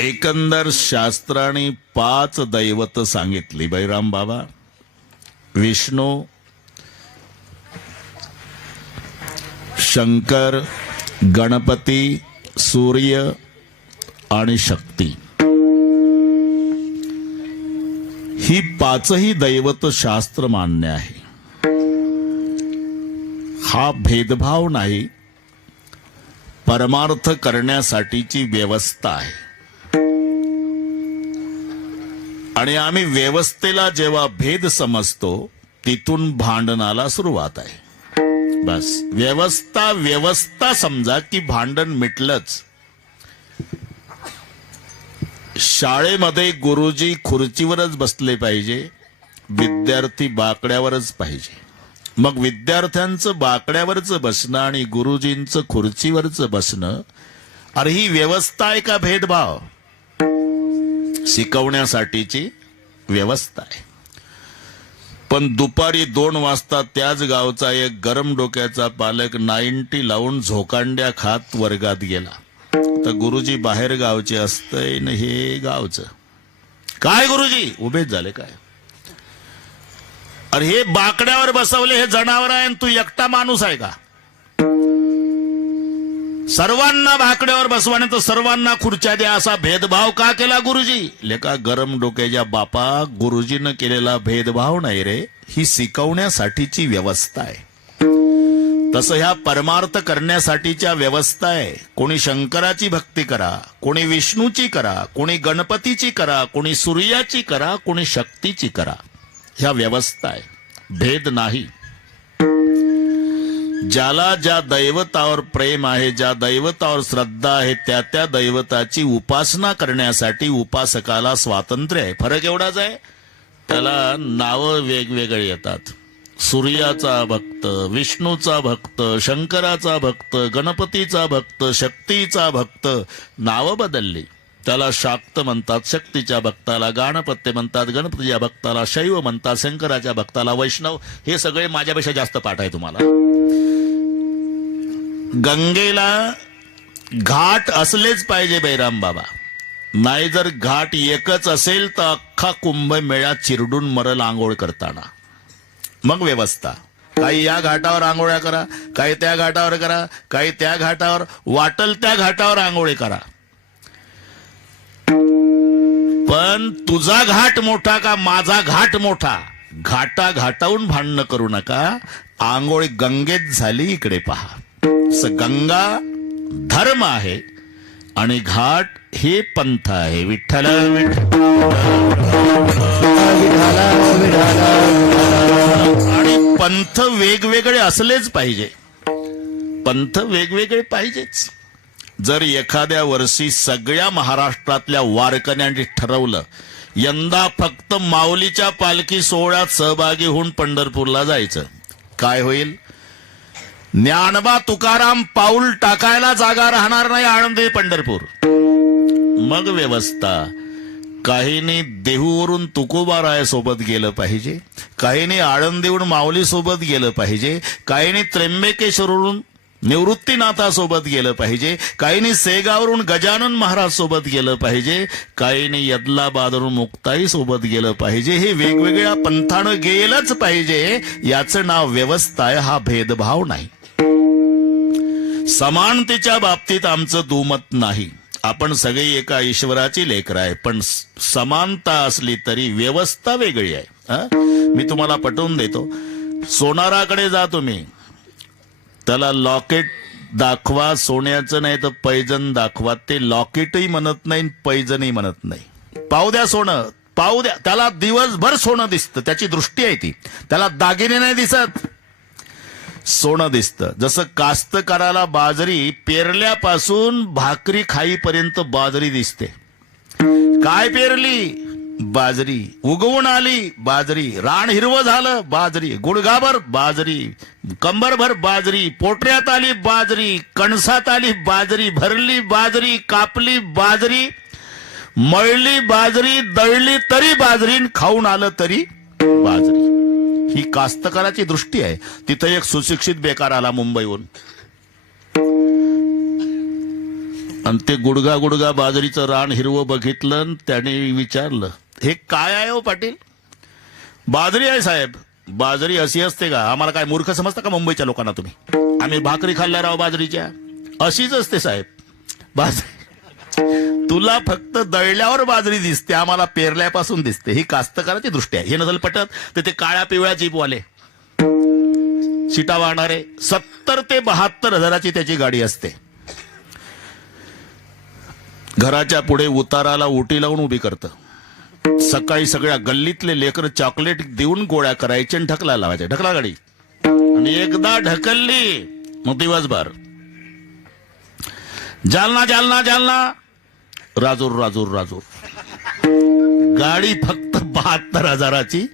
एकंदर शास्त्राने 5 दैवत सांगितली. बैराम बाबा, विष्णू, शंकर, गणपती, सूर्य आणि शक्ती. ही 5ही दैवत शास्त्र मान्य आहे. हा भेदभाव नाही, परमार्थ करण्यासाठीची व्यवस्था आहे. आणि आम्ही व्यवस्थेला जेव्हा भेद समजतो तिथून भांडणाला सुरुवात आहे. बस व्यवस्था समजा की भांडण मिटलंच. शाळेमध्ये गुरुजी खुर्चीवरच बसले पाहिजे, विद्यार्थी बाकड्यावरच पाहिजे. मग विद्यार्थ्यांचं बाकड्यावरच बसणं आणि गुरुजींचं खुर्चीवरच बसणं, अरे ही व्यवस्था आहे का भेदभाव? शिकवण्यासाठीची व्यवस्था आहे. पण दुपारी 2 वाजता त्याच गावचा एक गरम डोक्याचा पालक 90 लावून झोकांड्या खात वर्गात गेला. तर गुरुजी बाहेर गावचे असतंय न हे गावचं. काय गुरुजी उभेच झाले काय? अरे हे बाकड्यावर बसवले हे जनावर आहे, तू एकटा माणूस आहे का? सर्वांना बाकड्यावर बसवाने तर सर्वांना खुर्च्या द्या असा भेदभाव का केला गुरुजी? लेका गरम डोक्याच्या बापा, गुरुजीनं केलेला भेदभाव नाही रे, ही शिकवण्यासाठीची व्यवस्था आहे. तसं ह्या परमार्थ करण्यासाठीच्या व्यवस्था आहे. कोणी शंकराची भक्ती करा, कोणी विष्णूची करा, कोणी गणपतीची करा, कोणी सूर्याची करा, कोणी शक्तीची करा. ह्या व्यवस्था आहे, भेद नाही. ज्याला ज्या दैवतावर प्रेम आहे, ज्या दैवतावर श्रद्धा आहे, त्या त्या दैवताची उपासना करण्यासाठी उपासकाला स्वातंत्र्य आहे. फरक एवढाच आहे, त्याला नावं वेगवेगळे येतात. सूर्याचा भक्त, विष्णूचा भक्त, शंकराचा भक्त, गणपतीचा भक्त, शक्तीचा भक्त, नावं बदलली. त्याला शाक्त म्हणतात, शक्तीच्या भक्ताला गाणपत्य म्हणतात, गणपतीच्या भक्ताला शैव म्हणतात, शंकराच्या भक्ताला वैष्णव. हे सगळे माझ्यापेक्षा जास्त पाठ आहे तुम्हाला. गंगेला घाट असलेच पाहिजे बैराम बाबा, नाही जर घाट एकच असेल तर अख्खा कुंभमेळा चिरडून मरल आंघोळ करताना. मग व्यवस्था, काही या घाटावर आंघोळ्या करा, काही त्या घाटावर करा, काही त्या घाटावर, वाटल त्या घाटावर आंघोळी करा. पण तुझा घाट मोठा का माझा घाट मोठा, घाटा घाटावून भांडणं करू नका. आंघोळी गंगेत झाली इकडे पहा. गंगा धर्म आहे आणि घाट हे पंथ आहे. विठ्ठल आणि पंथ वेगवेगळे असलेच पाहिजे. पंथ वेगवेगळे पाहिजेच. जर एखाद्या वर्षी सगळ्या महाराष्ट्रातल्या वारकऱ्यांनी ठरवलं यंदा फक्त माऊलीच्या पालखी सोहळ्यात सहभागी होऊन पंढरपूरला जायचं, काय होईल? ज्ञानबा तुकाराम पाऊल टाकायला जागा राहणार नाही आळंदी पंढरपूर. मग व्यवस्था, काहींनी देहूवरून तुकोबाराय सोबत गेलं पाहिजे, काहींनी आळंदीवरून माऊली सोबत गेलं पाहिजे, काहींनी त्र्यंबकेश्वरवरून निवृत्तीनाथासोबत गेलं पाहिजे, काहींनी सेगावरून गजानन महाराज सोबत गेलं पाहिजे, काहींनी यदलाबादवरून मुक्ताई सोबत गेलं पाहिजे. हे वेगवेगळ्या पंथानं गेलंच पाहिजे. याचं नाव व्यवस्था आहे, हा भेदभाव नाही. समानतेच्या बाबतीत आमचं दुमत नाही. आपण सगळे एका ईश्वराची लेकरं आहे, पण समानता असली तरी व्यवस्था वेगळी आहे. मी तुम्हाला पटवून देतो. सोनाराकडे जा तुम्ही, त्याला लॉकेट दाखवा, सोन्याचं नाही तर पैजण दाखवा. ते लॉकेटही म्हणत नाही, पैजणही म्हणत नाही. पाहू द्या सोनं, पाहू द्या. त्याला दिवसभर सोनं दिसतं, त्याची दृष्टी आहे ती. त्याला दागिने नाही दिसत, सोनं दिसतं. जसं कास्तकाराला बाजरी पेरल्यापासून भाकरी खाईपर्यंत बाजरी दिसते. काय पेरली? बाजरी. उगवून आली बाजरी, रान हिरवं झालं बाजरी, गुडघाभर बाजरी, कंबरभर बाजरी, पोटऱ्यात आली बाजरी, कणसात आली बाजरी, भरली बाजरी, कापली बाजरी, मळली बाजरी, दळली तरी बाजरी, खाऊन आलं तरी बाजरी. ही कास्तकाराची दृष्टी आहे. तिथं एक सुशिक्षित बेकार आला मुंबईहून. आणि ते गुडगा गुडगा बाजरीचं रान हिरवं बघितलं आणि त्याने विचारलं, हे काय आहे हो पाटील? बाजरी आहे साहेब. बाजरी अशी असते का? आम्हाला काय मूर्ख समजता का मुंबईच्या लोकांना तुम्ही? आम्ही भाकरी खाल्ल्या राव बाजरीच्या. अशीच असते साहेब बाजरी. तुला फक्त दळल्यावर बाजरी दिसते, आम्हाला पेरल्यापासून दिसते. ही कास्तकाराची दृष्टी आहे. हे नसेल पटत तर ते काळ्या पिवळ्या जीपवाले शिटा वाहणारे 70 ते 72 हजाराची त्याची गाडी असते. घराच्या पुढे उताराला उटी लावून उभी करतं. सकाळी सगळ्या गल्लीतले लेकर चॉकलेट देऊन गोळ्या करायचे आणि ढकला लावायचे. ढकला गाडी. आणि एकदा ढकलली मग दिवसभर जालना जालना जालना, राजूर राजूर राजूर. गाडी फक्त 72 हजाराची.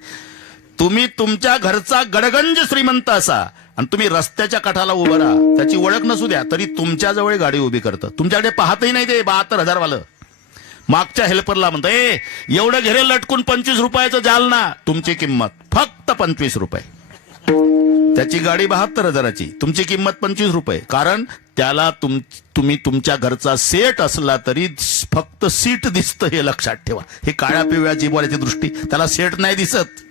तुम्ही तुमच्या घरचा गडगंज श्रीमंत असा आणि तुम्ही रस्त्याच्या काठाला उभं राहा, त्याची ओळख नसू द्या, तरी तुमच्या जवळ गाडी उभी करतं. तुमच्याकडे पाहतही नाही ते 72 हजार वालं. मागच्या हेल्परला म्हणतं, एवढं घेरे लटकून 25 रुपयाचं जालना. तुमची किंमत फक्त 25 रुपये. त्याची गाडी 72 हजाराची, तुमची किंमत 25 रुपये. कारण त्याला तुम्ही तुमच्या घरचा सेट असला तरी फक्त सीट दिसतं, हे लक्षात ठेवा. हे काळ्या पिवळ्या जीभवाल्याची दृष्टी. त्याला सेट नाही दिसत,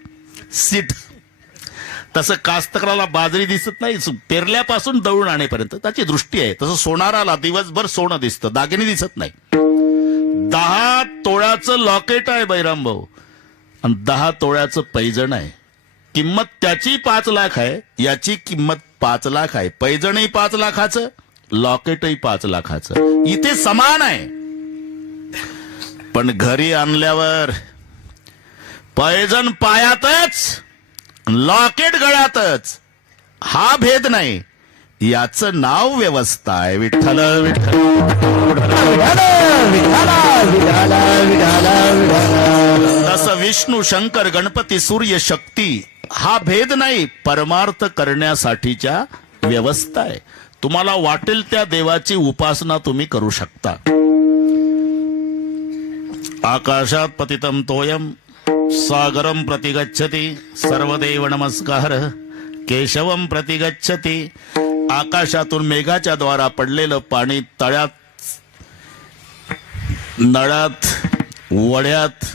सीट. तसं कास्तकाराला बाजरी दिसत नाही, पेरल्यापासून दळून आणेपर्यंत त्याची दृष्टी आहे. तसं सोनाराला दिवसभर सोनं दिसतं, दागिने दिसत नाही. 10 तोळ्याचं लॉकेट आहे बैराम भाऊ आणि 10 तोळ्याचं पैजण आहे. किंमत त्याची 5 लाख आहे, याची किंमत 5 लाख आहे. पैजणही 5 लाखाचं, लॉकेटही 5 लाखाचं. इथे समान आहे. पण घरी आणल्यावर पैजण पायातच, लॉकेट गळ्यातच. हा भेद नाही, याचं नाव व्यवस्था आहे. विठ्ठल विठ्ठल तसं विष्णू शंकर गणपती सूर्य शक्ती हा भेद नाही, परमार्थ करण्यासाठीच्या व्यवस्था आहे. तुम्हाला वाटेल त्या देवाची उपासना तुम्ही करू शकता. आकाशात पतितम तोयम सागरम प्रतिगच्छति सर्वदेव नमस्कार केशवम प्रतिगच्छति. आकाशातून मेघाच्या द्वारा पडलेलं पाणी तळ्यात, नळात, वड्यात,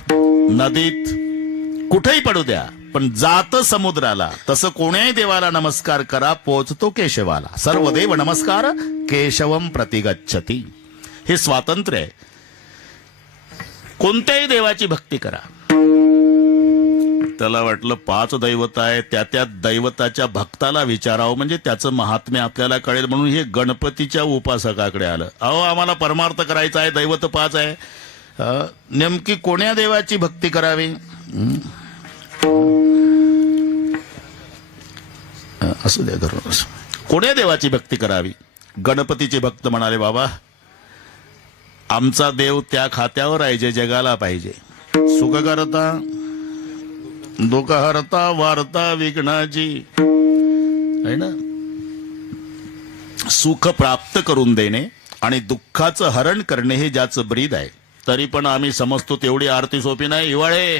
नदीत, कुठेही पडू द्या, पण जात समुद्राला. तसं कोण्याही देवाला नमस्कार करा, पोचतो केशवाला. सर्वदेव नमस्कार केशवम प्रतिगच्छति. हे स्वातंत्र्य आहे. कोणत्याही देवाची भक्ती करा. त्याला वाटलं 5 दैवत आहे, त्या दैवताच्या भक्ताला विचारावं म्हणजे त्याचं महात्म्य आपल्याला कळेल, म्हणून हे गणपतीच्या उपासकाकडे आलं. अहो, आम्हाला परमार्थ करायचा आहे, दैवत 5 आहे. नेमकी कोण्या देवाची भक्ती करावी? असू द्या करून. कोण्या देवाची भक्ती करावी? गणपतीचे भक्त म्हणाले, बाबा आमचा देव त्या खात्यावर आहे जे जगाला पाहिजे. सुख करता दुःख हरता वार्ता विघ्नाची, आहे ना. सुख प्राप्त करून देणे आणि दुःखाचं हरण करणे हे ज्याचं ब्रीद आहे. तरी पण आम्ही समजतो तेवढी आरती सोपी नाही. हिवाळे,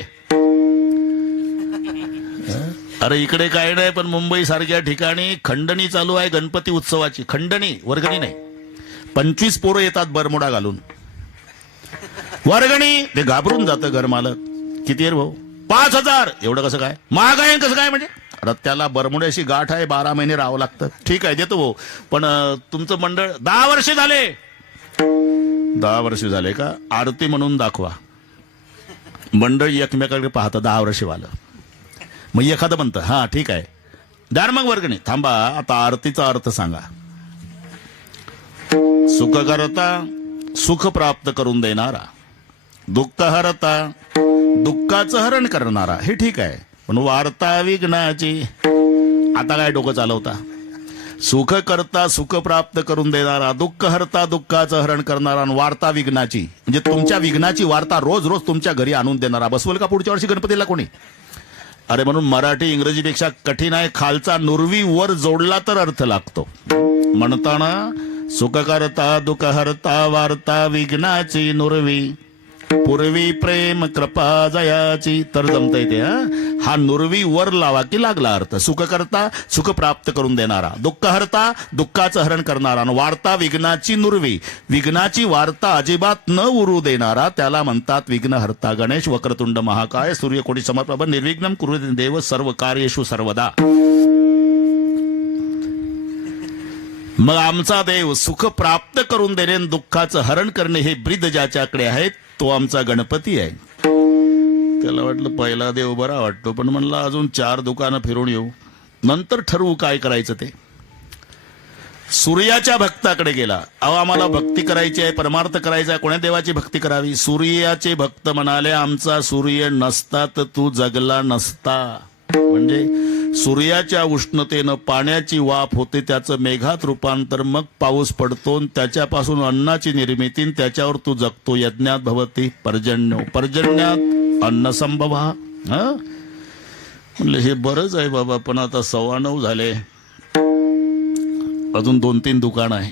अरे इकडे काय नाही, पण मुंबई सारख्या ठिकाणी खंडणी चालू आहे गणपती उत्सवाची. खंडणी, वर्गणी नाही. 25 पोरं येतात बरमुडा घालून. वर्गणी, ते घाबरून जातं घरमालक. किती आहे भाऊ? 5000. एवढं कसं काय? महाग आहे कसं काय म्हणजे? अरे त्याला बरमुड्याशी गाठ आहे, 12 महिने राहावं लागतं. ठीक आहे देतो भाऊ, पण तुमचं मंडळ 10 वर्ष झाले. 10 वर्ष झाले का? आरती म्हणून दाखवा. मंडळी एकमेकाकडे पाहतं 10 वर्ष वालं. मग एखादं म्हणतं हा ठीक आहे द्या मग वर्गणी. थांबा, आता आरतीचा अर्थ सांगा. सुख करता सुख प्राप्त करून देणारा, दुःख हरता दुःखाचं हरण करणारा, हे ठीक आहे. पण वार्ता विघ्नाची, आता काय डोकं चालवता? सुख करता सुख प्राप्त करून देणारा, दुःख हरता दुःखाचं हरण करणारा, आणि वार्ता विघ्नाची म्हणजे तुमच्या विघ्नाची वार्ता रोज रोज तुमच्या घरी आणून देणारा. बसवल का पुढच्या वर्षी गणपतीला कोणी? अरे म्हणून मराठी इंग्रजीपेक्षा कठीण आहे. खालचा नुरवी वर जोडला तर अर्थ लागतो. म्हणताना सुख करता दुःख हरता वार्ता विघ्नाची नुरवी पूर्वी प्रेम कृपा जयाची, तर जमतंय ते. हा नुरवी वर लावा की लागला अर्थ. सुख करता सुख प्राप्त करून देणारा, दुःख हरता दुःखाचं हरण करणारा, आणि वार्ता विघ्नाची नुरवी, विघ्नाची वार्ता अजिबात न उरू देणारा, त्याला म्हणतात विघ्नहर्ता गणेश. वक्रतुंड महाकाय सूर्यकोटी समप्रभ निर्विघ्नं कुरु देव सर्व कार्येषु सर्वदा. मग आमचा देव सुख प्राप्त करून देणे, दुःखाचं हरण करणे हे ब्रीद ज्याच्याकडे आहे तो आमचा गणपती आहे. त्याला वाटलं पहिला देव बरा वाटतो, पण म्हणला अजून 4 दुकानं फिरून येऊ, नंतर ठरवू काय करायचं ते. सूर्याच्या भक्ताकडे गेला. अहो आम्हाला भक्ती करायची आहे, परमार्थ करायचा आहे, कोण्या देवाची भक्ती करावी? सूर्याचे भक्त म्हणाले, आमचा सूर्य नसता तर तू जगला नसता. म्हणजे सूर्याच्या उष्णतेनं पाण्याची वाफ होते, त्याचं मेघात रूपांतर, मग पाऊस पडतो, त्याच्यापासून अन्नाची निर्मिती, त्याच्यावर तू जगतो. यज्ञात भवती पर्जन्यो, पर्जन्यात अन्न संभवा. म्हणले हे बरंच आहे बाबा, पण आता 9:15 झाले, अजून 2-3 दुकान आहे.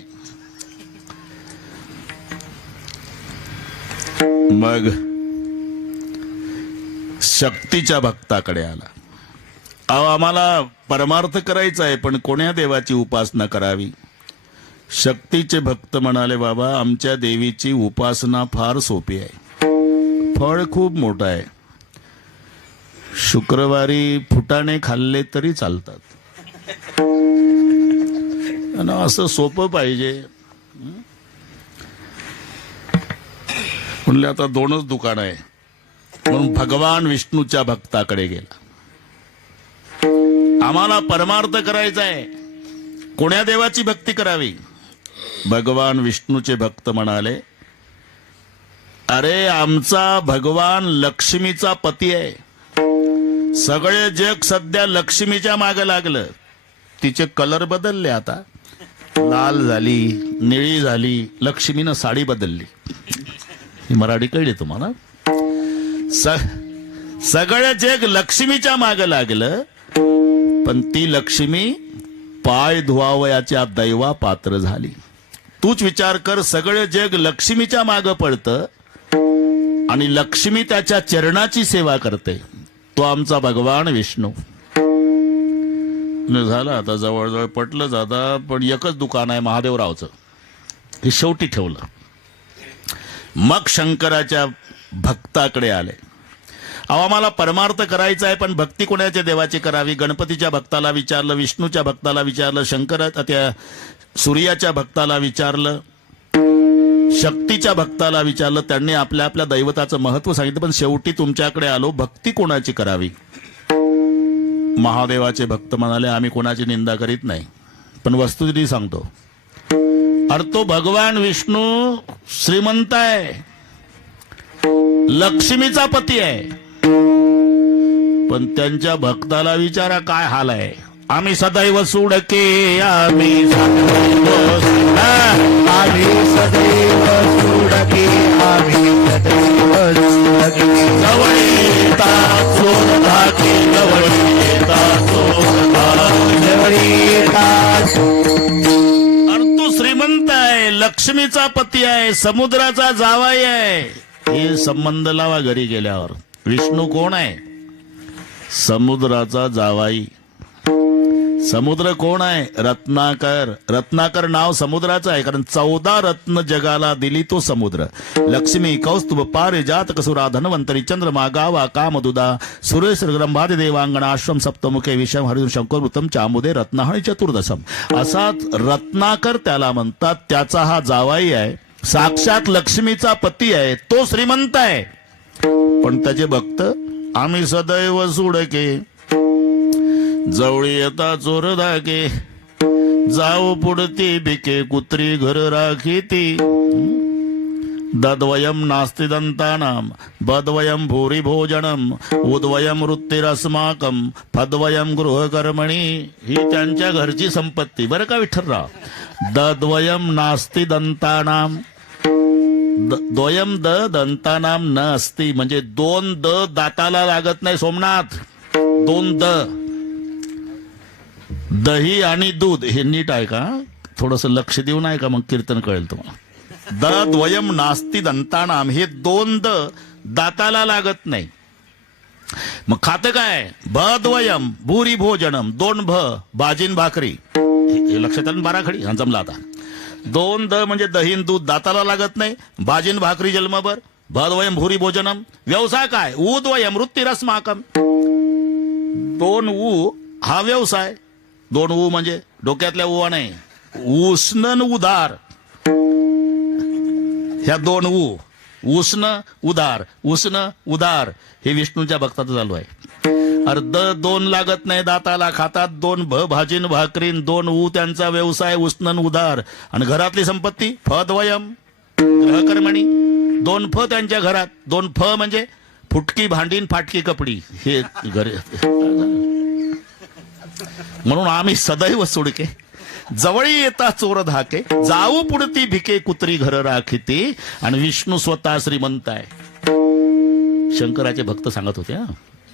मग शक्तीच्या भक्ताकडे आला. अहो आम्हाला परमार्थ करायचा आहे, पण कोण्या देवाची उपासना करावी? शक्तीचे भक्त म्हणाले, बाबा आमच्या देवीची उपासना फार सोपी आहे, फळ खूप मोठं आहे. शुक्रवारी फुटाणे खाल्ले तरी चालतात, आणि असं सोपं पाहिजे. म्हणले आता 2च दुकान आहे, म्हणून भगवान विष्णूच्या भक्ताकडे गेला. आम्हाला परमार्थ करायचा आहे, कोण्या देवाची भक्ती करावी? भगवान विष्णूचे भक्त म्हणाले, अरे आमचा भगवान लक्ष्मीचा पती आहे. सगळे जग सध्या लक्ष्मीच्या मागे लागलं. तिचे कलर बदलले, आता लाल झाली, निळी झाली, लक्ष्मीनं साडी बदलली. ही मराठी कळली तुम्हाला? सगळे जग लक्ष्मीच्या मागे लागलं, पण ती लक्ष्मी पाय धुवावयाच्या दैवा पात्र झाली. तूच विचार कर, सगळे जग लक्ष्मीच्या मागे पळतं आणि लक्ष्मी त्याच्या चरणाची सेवा करते. तो आमचा भगवान विष्णू. झालं आता जवळजवळ पटलं जाता, पण एकच दुकान आहे महादेवरावचं, हे शेवटी ठेवलं. मग शंकराच्या भक्ताकडे आले. अहो आम्हाला परमार्थ करायचा आहे, पण भक्ती कोणाच्या देवाची करावी? गणपतीच्या भक्ताला विचारलं, विष्णूच्या भक्ताला विचारलं, त्या सूर्याच्या भक्ताला विचारलं, शक्तीच्या भक्ताला विचारलं. त्यांनी आपल्या आपल्या दैवताचं महत्व सांगितलं, पण शेवटी तुमच्याकडे आलो, भक्ती कोणाची करावी? महादेवाचे भक्त म्हणाले, आम्ही कोणाची निंदा करीत नाही, पण वस्तुस्थिती सांगतो. अरे तो भगवान विष्णू श्रीमंत आहे, लक्ष्मीचा पती आहे, पण त्यांच्या भक्ताला विचारा काय हाल आहे. आम्ही सदैव सुडके, आम्ही सदैव सुडके, आम्ही सदैव सुडके, जवळ येतात चोर धाके, जवळ येतात चोर धाके, जवळ येतात. अरे तू श्रीमंत आहे, लक्ष्मीचा पती आहे, समुद्राचा जावाई आहे. हे संबंध लावा घरी गेल्यावर. विष्णू कोण आहे? समुद्राचा जावाई. समुद्र कोण आहे? रत्नाकर. रत्नाकर नाव समुद्राचं आहे, कारण 14 रत्न जगाला दिली तो समुद्र. लक्ष्मी, कौस्तुभ, पारिजात, कसुरा, धन्वंतरी, चंद्रमा, गावा, कामदुदा, सुरेश, ब्रह्मादि देवांगणा, अश्वम, सप्तमुखे, विषम, हरिण, शंकर, वृत्तम, चामुदे, रत्नाहणी, चतुर्दशम. असाच रत्नाकर त्याला म्हणतात. त्याचा हा जावाई आहे, साक्षात लक्ष्मीचा पती आहे, तो श्रीमंत आहे, पण त्याचे भक्त आम्ही सदैव सुडके, जवळी येता चोर धाके, जाऊ पुढती बिके, कुत्री घर राखीती. दद्वयम नास्ति दंतानाम, बद्वयम भूरी भोजनम, उद्वयम वृत्तिरस्माकम, फद्वयम गृहकर्मणी. ही त्यांच्या घरची संपत्ती बरं का विठ्ठलराव. दद्वयम नास्ति दंतानाम, द्वयम द दंतानाम न असती, म्हणजे 2 द दाताला लागत नाही सोमनाथ. 2 द. दही आणि दूध हे नीट आहे का? थोडस लक्ष देऊ नाही का, मग कीर्तन कळेल तुम्हाला. द द्वयम नास्ती दंतानाम, हे दोन द दाताला लागत नाही. मग खातं काय? भद्वयम भूरी भोजनम, दोन भ भाजीन भाकरी. हे लक्षात आलं? बाराखडी हा जमला आता. दोन द म्हणजे दहीन दूध दाताला लागत नाही, भाजीन भाकरी जन्मभर. भद्वयम भूरी भोजनम. व्यवसाय काय? उद्वयम वृत्तिरस्माकम, दोन ऊ हा व्यवसाय. दोन ऊ म्हणजे डोक्यातल्या उवा नाही, उष्ण उदार. ह्या दोन ऊ, उष्ण उदार, उष्ण उदार, हे विष्णूच्या भक्ताचं चालू आहे. अर्ध दोन लागत नाही दाताला, खातात दोन भ भाजीन भाकरीन, दोन ऊ त्यांचा व्यवसाय उष्ण उदार. आणि घरातली संपत्ती फद्वयम गृहकर्मणी, दोन फ त्यांच्या घरात. दोन फ म्हणजे फुटकी भांडीन फाटकी कपडी, हे घरे. म्हणून आम्ही सदैव सुडके, जवळी येता चोर धाके, जाऊ पुढती भिके कुत्री घर राखिती. आणि विष्णू स्वतः श्रीमंत आहे. शंकराचे भक्त सांगत होते, हा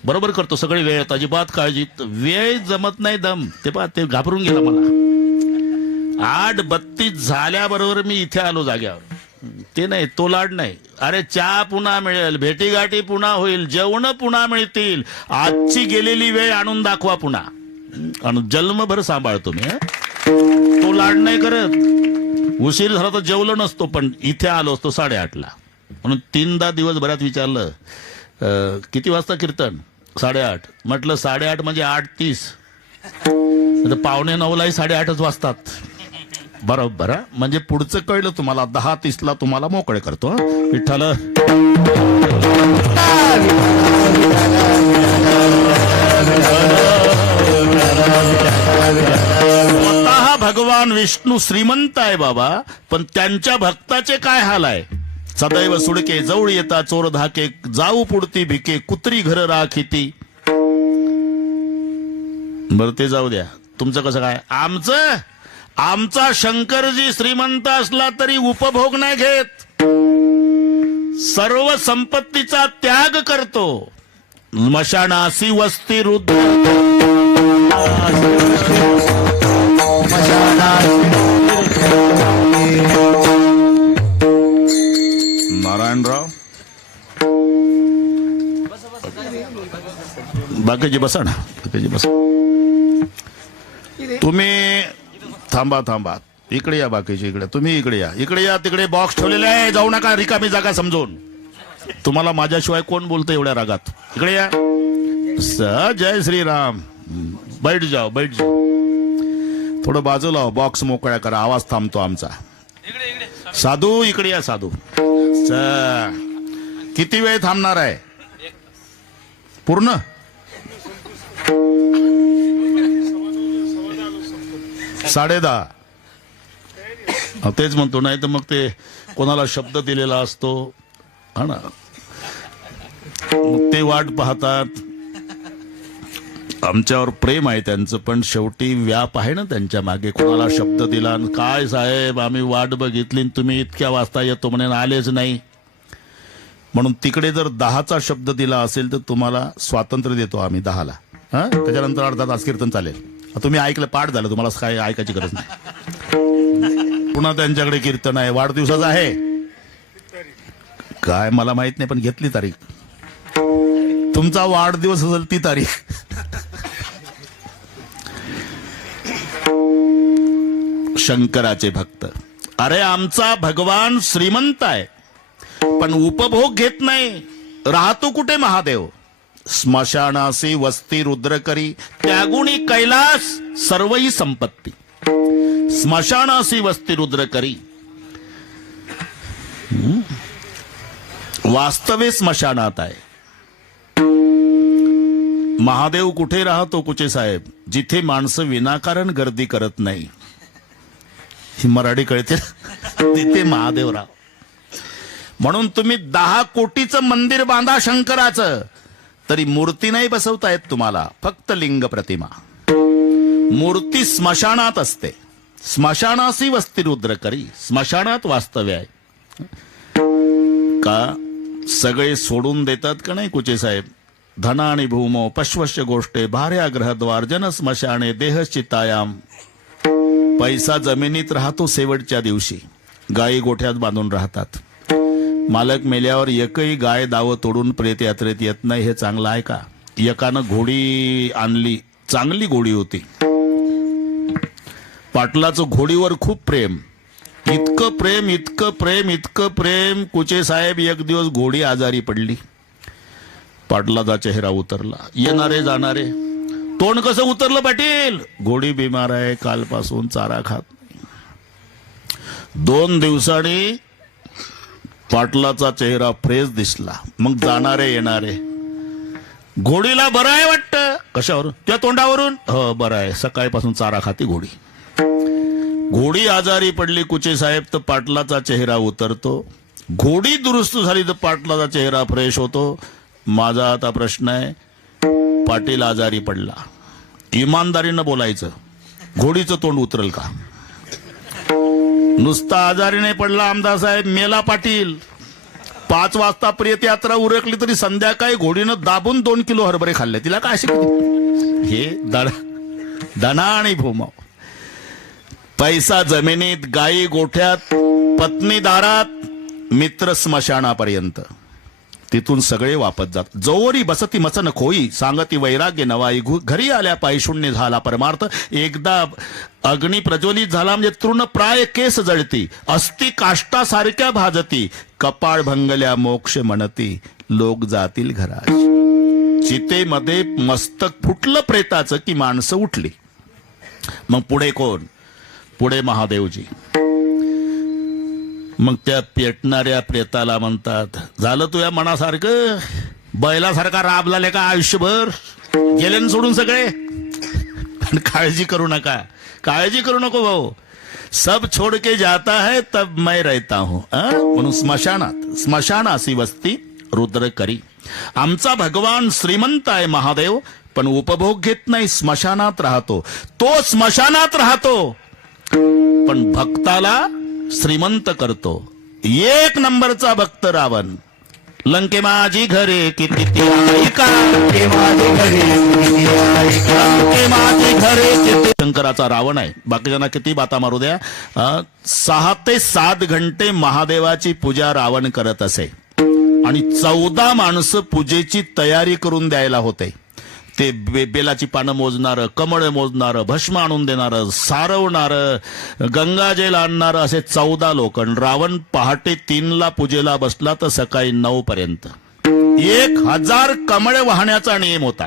बरोबर करतो सगळी वेळ, अजिबात काळजी, वेळ जमत नाही दम. ते पहा, ते घाबरून गेला मला. 8:32 झाल्याबरोबर मी इथे आलो जाग्यावर. ते नाही, तो लाड नाही. अरे चहा पुन्हा मिळेल, भेटीगाठी पुन्हा होईल, जेवण पुन्हा मिळतील, आजची गेलेली वेळ आणून दाखवा पुन्हा. आणि जन्मभर सांभाळतो मी. तो लाड नाही करत. उशीर झाला तर जेवलो नसतो, पण इथे आलो असतो 8:30ला. म्हणून 3दा दिवसभरात विचारलं किती वाजता कीर्तन? 8:30. म्हटलं 8:30 म्हणजे 8:30. 8:45लाही 8:30च वाजतात. बरोबर. म्हणजे पुढचं कळलं तुम्हाला. 10:30ला तुम्हाला मोकळे करतो. विठ्ठल. स्वतः भगवान विष्णू श्रीमंत आहे बाबा, पण त्यांच्या भक्ताचे काय हाल आहे? सदैव सुडके, जवळ येता चोर धाके, जाऊ पुढती भिके कुत्री घर राखिती. बरं ते जाऊ द्या, तुमचं कसं काय? आमचा शंकरजी श्रीमंत असला तरी उपभोग नाही घेत, सर्व संपत्तीचा त्याग करतो. स्मशानासी वस्ती रुद्र, नारायणराव बाकीची बसा ना, बाकीची बसा. तुम्ही थांबा, इकडे या. बाकीची इकडे, तुम्ही इकडे या. तिकडे बॉक्स ठेवलेले आहे, जाऊ नका, रिकामी जागा समजून. तुम्हाला माझ्याशिवाय कोण बोलतं एवढ्या रागात? इकडे या. जय श्रीराम. बैठ जाओ. थोडं बाजूला हो, बॉक्स मोकळ्या करा, आवाज थांबतो आमचा. साधू इकडे या. साधू किती वेळ थांबणार आहे? पूर्ण? साडे 10. तेच म्हणतो, नाही तर मग ते कोणाला शब्द दिलेला असतो हा ना, मग ते वाट पाहतात. आमच्यावर प्रेम आहे त्यांचं, पण शेवटी व्याप आहे ना त्यांच्या मागे. कोणाला शब्द दिला, काय साहेब आम्ही वाट बघितली, तुम्ही इतक्या वाजता येतो म्हणे, आलेच नाही. म्हणून तिकडे जर 10चा शब्द दिला असेल तर तुम्हाला स्वातंत्र्य देतो आम्ही 10ला. हा, त्याच्यानंतर अर्धा तास कीर्तन चालेल. तुम्ही ऐकलं, पाठ झालं, तुम्हाला काय ऐकायची गरज नाही. पुन्हा त्यांच्याकडे कीर्तन आहे, वाढदिवसाचं आहे काय मला माहित नाही, पण घेतली तारीख. तुमचा वाढदिवस असेल ती तारीख. शंकराचे भक्त, अरे आमचा भगवान श्रीमंत आहे, पण उपभोग घेत नाही. राहतो कुठे महादेव? स्मशानासी वस्ती रुद्र करी, त्यागुणी कैलास सर्वही संपत्ती. स्मशानासी वस्ती रुद्र करी. वास्तवे स्मशानात आहे. महादेव कुठे राहतो कुचे साहेब? जिथे माणसं विनाकारण गर्दी करत नाही. ही मराठी कळते, तिथे महादेव राह. म्हणून तुम्ही 10 कोटीचं मंदिर बांधा शंकराचं, तरी मूर्ती नाही बसवता येत तुम्हाला, फक्त लिंग प्रतिमा. मूर्ती स्मशानात असते. स्मशानासी वस्ती रुद्र करी, स्मशानात वास्तव्य आहे. का सगळे सोडून देतात का नाही कुचे साहेब? धना आणि भूमो पश्वश्य गोष्टे भार्या ग्रहद्वार जन स्मशाने देहश्चितायाम. पैसा जमिनीत राहतो शेवटच्या दिवशी, गायी गोठ्यात बांधून राहतात. मालक मेल्यावर एकही गाय दावं तोडून प्रेत यात्रेत येत नाही. हे चांगलं आहे का? एकानं घोडी आणली, चांगली घोडी होती. पाटलाचं घोडीवर खूप प्रेम, इतकं प्रेम, इतकं प्रेम, इतकं प्रेम. कुचे साहेब एक दिवस घोडी आजारी पडली. पाटलाचा चेहरा उतरला. येणारे जाणारे, तोंड कसं उतरलं पाटील? घोडी बिमार आहे, कालपासून चारा खात नाही. 2 दिवसांनी पाटलाचा चेहरा फ्रेश दिसला. मग जाणारे येणारे, घोडीला बरं आहे वाटतं. कशावरून? त्या तोंडावरून. हो बरं आहे, सकाळपासून चारा खाती घोडी. घोडी आजारी पडली कुचे साहेब तर पाटलाचा चेहरा उतरतो. घोडी दुरुस्त झाली तर पाटलाचा चेहरा फ्रेश होतो. माझा आता प्रश्न आहे, पाटील आजारी पडला, इमानदारीनं बोलायचं, घोडीचं तोंड उतरल का? नुसता आजारी नाही पडला आमदार साहेब, मेला पाटील. 5 वाजता प्रेत यात्रा उरकली तरी संध्याकाळी घोडीनं दाबून 2 किलो हरभरे खाल्ले. तिला काय शिकली? हे दणा आणि भूमाव. पैसा जमिनीत, गायी गोठ्यात, पत्नी दारात, मित्र स्मशानापर्यंत. तिथून सगळे वापस जात. जोवरी बसती मसन खोई, सांगती वैराग्य नवाई. घरी आल्या पायशून्य झाला परमार्थ. एकदा अग्नी प्रज्वलित झाला म्हणजे तृण प्राय केस जळती. अस्ति काष्टासारख्या भाजती. कपाळ भंगल्या मोक्ष म्हणती. लोक जातील घरा. चितेमध्ये मस्तक फुटलं प्रेताचं की माणसं उठली. मग पुढे कोण? पुढे महादेवजी. मग त्या पेटणाऱ्या प्रेताला म्हणतात, झालं तुझ्या मनासारखं? बैलासारखा राबला का आयुष्यभर? गेले न सोडून सगळे. काळजी करू नका, काळजी करू नको भाऊ. सब छोड़ के जाता है तब मैं रहता हूं. म्हणून स्मशानात, स्मशानासी वस्ती रुद्र करी. आमचा भगवान श्रीमंत आहे महादेव, पण उपभोग घेत नाही, स्मशानात राहतो. तो स्मशानात राहतो पण भक्ताला श्रीमंत करतो. 1 नंबरचा भक्त रावण. लंके माझी घरे किती ऐका, लंके माझी घरे किती. शंकराचा रावण आहे. बाकीच्यांना किती बाता मारू द्या. 6 ते 7 घंटे महादेवाची पूजा रावण करत असे आणि 14 माणसं पूजेची तयारी करून द्यायला होते. ते बेलाची पानं मोजणारं, कमळ मोजणारं, भस्म आणून देणारं, सारवणारं, गंगाजल आणणारं, असे 14 लोक. रावण पहाटे 3ला पूजेला बसला तर सकाळी 9 पर्यंत 1000 कमळ वाहण्याचा नियम होता.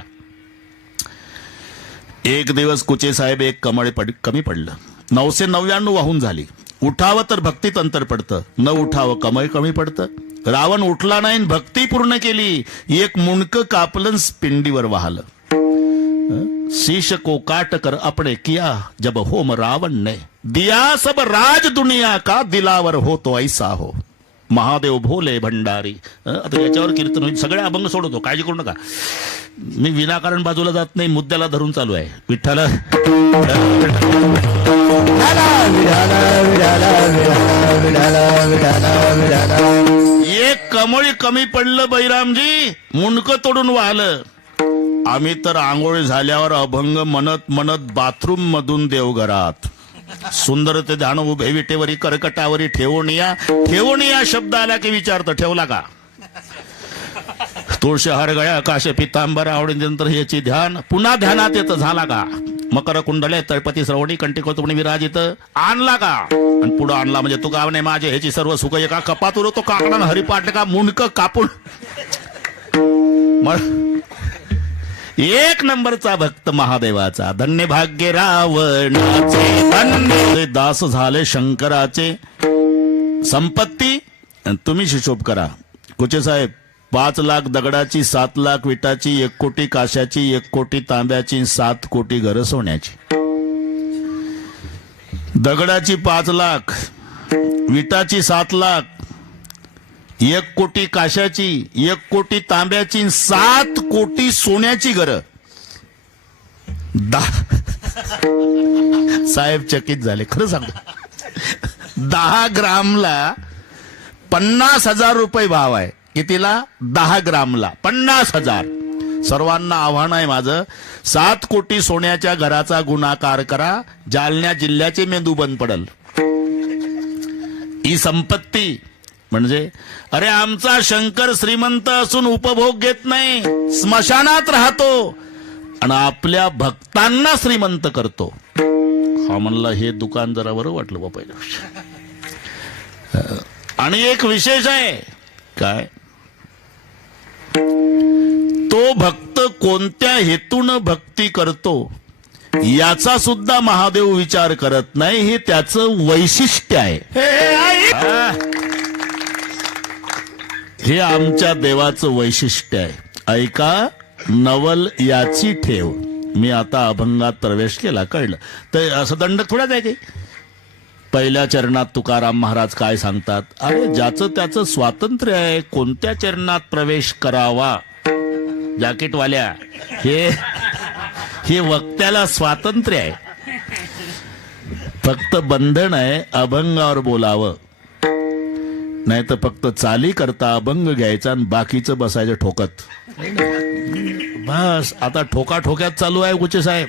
एक दिवस कुचे साहेब एक कमळ कमी पडलं. 999 वाहून झाली. उठावं तर भक्तीत अंतर पडतं, न उठावं कमळ कमी पडतं. रावण उठला नाही, भक्ती पूर्ण केली. एक मुंडकं कापलं, पिंडीवर वाहलं. शीश को काट कर अपने किया जब होम रावण ने दिया सब राज दुनिया का दिलावर हो तो ऐसा हो. महादेव भोले भंडारी. आता याच्यावर कीर्तन होईल. सगळे अभंग सोडतो, काळजी करू नका. मी विनाकारण बाजूला जात नाही, मुद्द्याला धरून चालू आहे. विठ्ठल एक कमळी कमी पडलं बैरामजी, मुंडकं तोडून वाहलं. आम्ही तर आंघोळ झाल्यावर अभंग म्हणत म्हणत बाथरूम मधून देवघरात. सुंदर ते ध्यान उभे विटेवरी कर्कटावरी ठेवून या शब्द आला की विचारतं, ठेवला का? तुळशी हार गळ्या आकाश पितांबर आवडीनंतर याची ध्यान पुन्हा ध्यानात येतं, झाला का? मकर कुंडले तळपती श्रवणी कंठी कोतुणी विराजित आणला का? आणि पुढं आणला म्हणजे तू गाव नाही माझे ह्याची सर्व सुख एका कपातुर तो काकडा हरिपाट का मुंडक कापून. 1 नंबरचा भक्त महादेवाचा. धन्य भाग्य रावणाचे, धन्य दास झाले शंकराचे. संपत्ती तुम्हीच हिशोब करा. कुचे साहेब 5 लाख दगडाची, 7 लाख विटाची, 1 कोटी काशाची, 1 कोटी तांब्याची, 7 कोटी घरं सोन्याची. दगडाची 5 लाख, विटाची 7 लाख, 1 कोटी काशाची, 1 कोटी तांब्याची, 7 कोटी सोन्याची घरं. साहेब चकित झाले. खरं सांगतो, 10 ग्रामला 50,000 रुपये भाव आहे. कितीला? 10 ग्रामला 50,000. सर्वांना आव्हान आहे माझं, 7 कोटी सोन्याच्या घराचा गुणाकार करा, जालन्या जिल्ह्याचे मेंदू बंद पडल. ही संपत्ती म्हणजे अरे आमचा शंकर श्रीमंत असून उपभोग घेत नाही, स्मशानात राहतो आणि आपल्या भक्तांना श्रीमंत करतो. हा म्हणला हे दुकान जरा बरं वाटलं बा पहिल्या. आणि एक विशेष आहे काय, तो भक्त कोणत्या हेतून भक्ती करतो याचा सुद्धा महादेव विचार करत नाही. हे त्याचं वैशिष्ट्य आहे. हे आमच्या देवाचं वैशिष्ट्य आहे. ऐका नवल याची ठेव. मी आता अभंगात प्रवेश केला, कळलं तर असं दंडक थोड्याच आहे की. पहिल्या चरणात तुकाराम महाराज काय सांगतात, अरे ज्याचं त्याचं स्वातंत्र्य आहे कोणत्या चरणात प्रवेश करावा. जॅकेटवाल्या हे वक्त्याला स्वातंत्र्य आहे, फक्त बंधन आहे अभंगावर बोलावं. नाही तर फक्त चाली करता अभंग घ्यायचा आणि बाकीचं बसायचं ठोकत. बस आता ठोक्यात चालू आहे गुचे साहेब.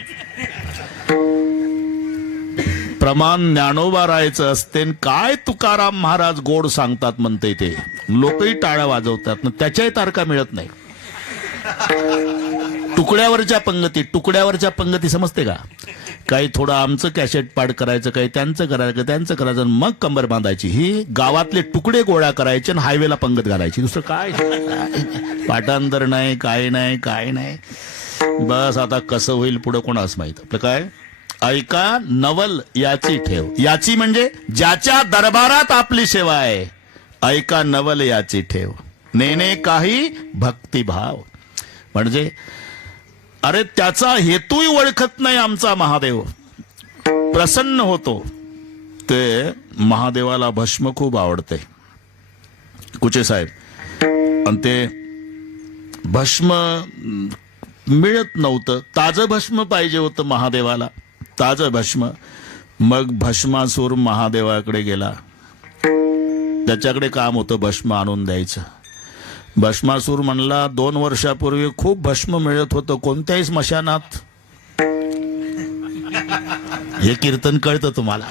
प्रमाण ज्ञानोबा राहायचं असते. काय तुकाराम महाराज गोड सांगतात म्हणते ते. लोकही टाळ्या वाजवतात ना, त्याच्याही तारखा मिळत नाही. तुकड्यावरच्या पंगती समजते का. काही थोडं आमचं कॅसेट पाड करायचं, काही त्यांचं करायचं मग कंबर बांधायची. ही गावातले तुकडे गोळा करायचे आणि हायवेला पंगत घालायची. दुसरं काय पाठांतर नाही, काय नाही. बस आता कसं होईल पुढे कोणास माहित. आपलं काय, ऐका नवल याची ठेव. याची म्हणजे ज्याच्या दरबारात आपली सेवा आहे. ऐका नवल याची ठेव. नेणे काही भक्तिभाव म्हणजे अरे त्याचा हेतूही ओळखत नाही आमचा महादेव. प्रसन्न होतो. ते महादेवाला भस्म खूप आवडते कुचे साहेब. आणि ते भस्म मिळत नव्हतं. ताजं भस्म पाहिजे होतं महादेवाला, ताजं भस्म. मग भस्मासूर महादेवाकडे गेला. त्याच्याकडे काम होतं भस्म आणून द्यायचं. भस्मासूर म्हणला 2 वर्षापूर्वी खूप भस्म मिळत होतं कोणत्याही स्मशानात. हे कीर्तन कळतं तुम्हाला.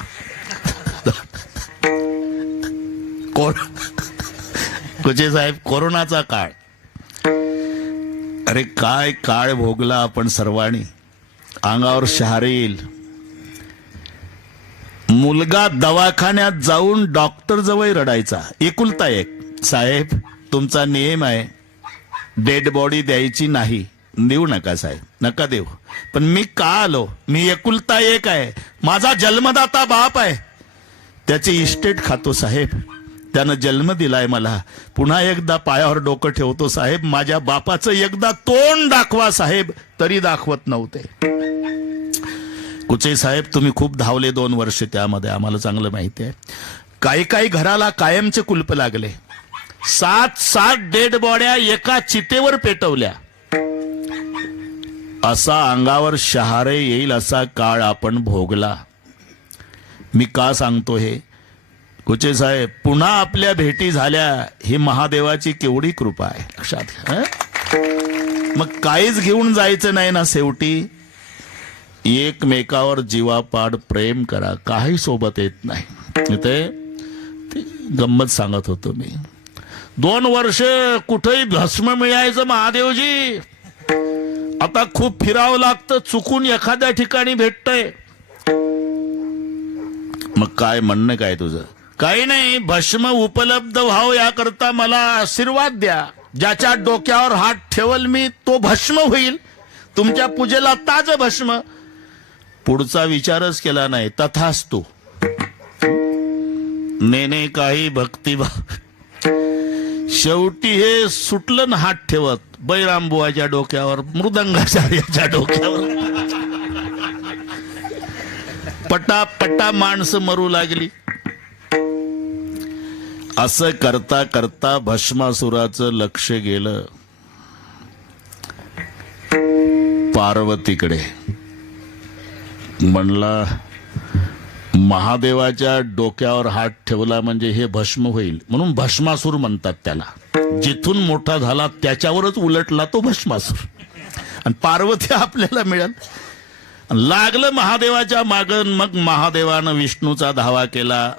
कुचे साहेब कोरोनाचा काळ. अरे काय काळ भोगला आपण सर्वांनी. अंगावर शहारे येईल. मुलगा दवाखान्यात जाऊन डॉक्टर जवळ रडायचा. एकुलता एक. साहेब तुमचा नियम आहे डेड बॉडी द्यायची नाही. देऊ नका साहेब, नका देऊ. पण मी का आलो, मी एकुलता एक आहे. माझा जन्मदाता बाप आहे. त्याची इस्टेट खातो साहेब. त्यानं जन्म दिलाय मला. पुन्हा एकदा पायावर डोकं ठेवतो साहेब. माझ्या बापाचं एकदा तोंड दाखवा साहेब. तरी दाखवत नव्हते. कुचे साहेब तुम्ही खूप धावले 2 वर्ष त्यामध्ये, आम्हाला चांगलं माहिती आहे. काही घराला कायमचे कुलप लागले. 7 डेड बॉड्या एका चितेवर पेटवल्या. असा अंगावर शहारे येईल असा काळ आपण भोगला. मी का सांगतो हे कुचे साहेब, पुन्हा आपल्या भेटी झाल्या. ही महादेवाची केवढी कृपा आहे लक्षात घ्या. मग काहीच घेऊन जायचं नाही ना शेवटी. एकमेकावर जीवापाड प्रेम करा. काही सोबत येत नाही. ते गंमत सांगत होतो मी. 2 वर्ष कुठेही भस्म मिळायचं महादेवजी. आता खूप फिरावं लागतं. चुकून एखाद्या ठिकाणी भेटतंय. मग काय म्हणणं काय तुझं. काही नाही, भस्म उपलब्ध व्हावं याकरता मला आशीर्वाद द्या. ज्याच्या डोक्यावर हात ठेवल मी तो भस्म होईल. तुमच्या पूजेला ताज भस्म. पुढचा विचारच केला नाही. तथास्तु. नेने काही भक्तिभाव. शेवटी हे सुटलं ना हात ठेवत. बैरामबुवाच्या डोक्यावर, मृदंगाचार्याच्या डोक्यावर. पटापटा माणसं मरू लागली. असं करता करता भस्मासुराचं लक्ष गेलं पार्वतीकडे. म्हणला महादेवाच्या डोक्यावर हात ठेवला म्हणजे हे भस्म होईल म्हणून भस्मासूर म्हणतात त्याला. जिथून मोठा झाला त्याच्यावरच उलटला तो भस्मासूर. आणि पार्वती आपल्याला मिळाल. लागलं महादेवाच्या मागं. मग महादेवानं विष्णूचा धावा केला.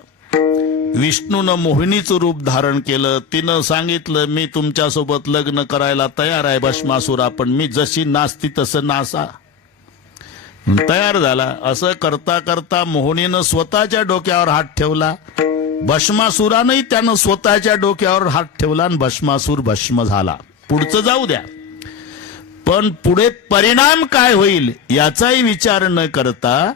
विष्णूनं मोहिनीचं रूप धारण केलं. तिनं सांगितलं मी तुमच्यासोबत लग्न करायला तयार आहे भस्मासुरा, पण मी जशी नाचती तसं नासा. तयार झाला. असं करता करता मोहिनीनं स्वतःच्या डोक्यावर हात ठेवला. भस्मासुरानंही त्यानं स्वतःच्या डोक्यावर हात ठेवला आणि भस्मासूर भस्म झाला. पुढचं जाऊ द्या, पण पुढे परिणाम काय होईल याचाही विचार न करता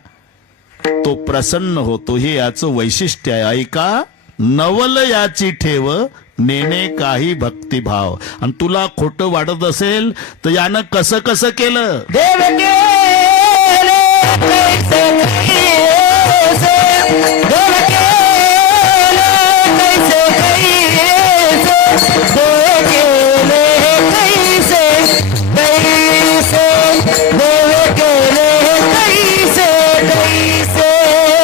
तो प्रसन्न होतो. हे याचं वैशिष्ट्य आहे. ऐका, नवल याची ठेव नेणे काही भक्तिभाव. आणि तुला खोटं वाटत असेल तर यानं कसं कसं केलं. देव केले कैसे कैसे, देव केले कैसे कैसे, देव केले कैसे कैसे, देव केले कैसे कैसे, देव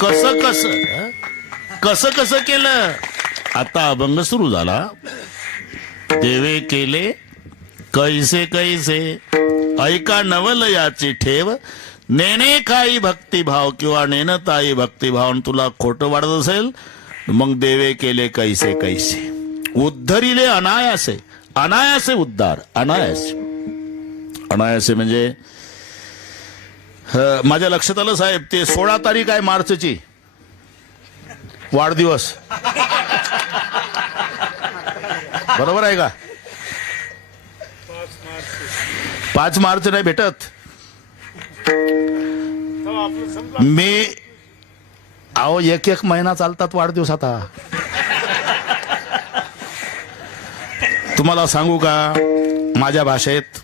कसं कसं कसं कसं केलं. आता अभंग सुरू झाला. देवे केले कैसे कैसे, ऐका नवल याची ठेव नेणे काही भक्तिभाव, किंवा नेणताई भक्तिभाव. तुला खोटं वाटत असेल मग देवे केले कैसे कैसे, उद्धरिले अनायासे. अनायासे उद्धार, अनायासे. अनायासे म्हणजे माझ्या लक्षात आलं साहेब, ते 16 तारीख आहे मार्चची, वाढदिवस. बरोबर आहे का? 5 मार्च नाही भेटत. मी अहो 1-1 महिना चालतात वाढदिवस. आता तुम्हाला सांगू का, माझ्या भाषेत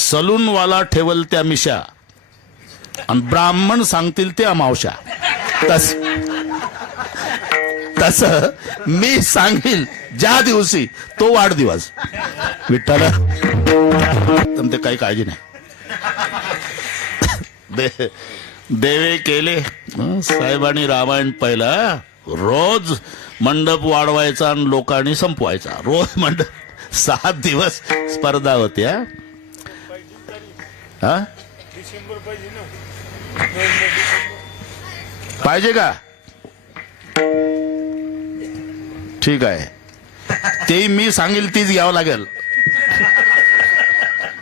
सलूनवाला ठेवल त्या मिशा आणि ब्राह्मण सांगतील ते अमावश्या. तस मी सांगेल ज्या दिवशी तो वाढदिवस. विठ्ठल ते काही काळजी नाही. देवे केले. साहेबांनी रामायण पहिला रोज मंडप वाढवायचा आणि लोकांनी संपवायचा. रोज मंडप 7 दिवस स्पर्धा होत्या. हा पाहिजे का? ठीक आहे, तेही मी सांगेल तीच घ्यावं लागेल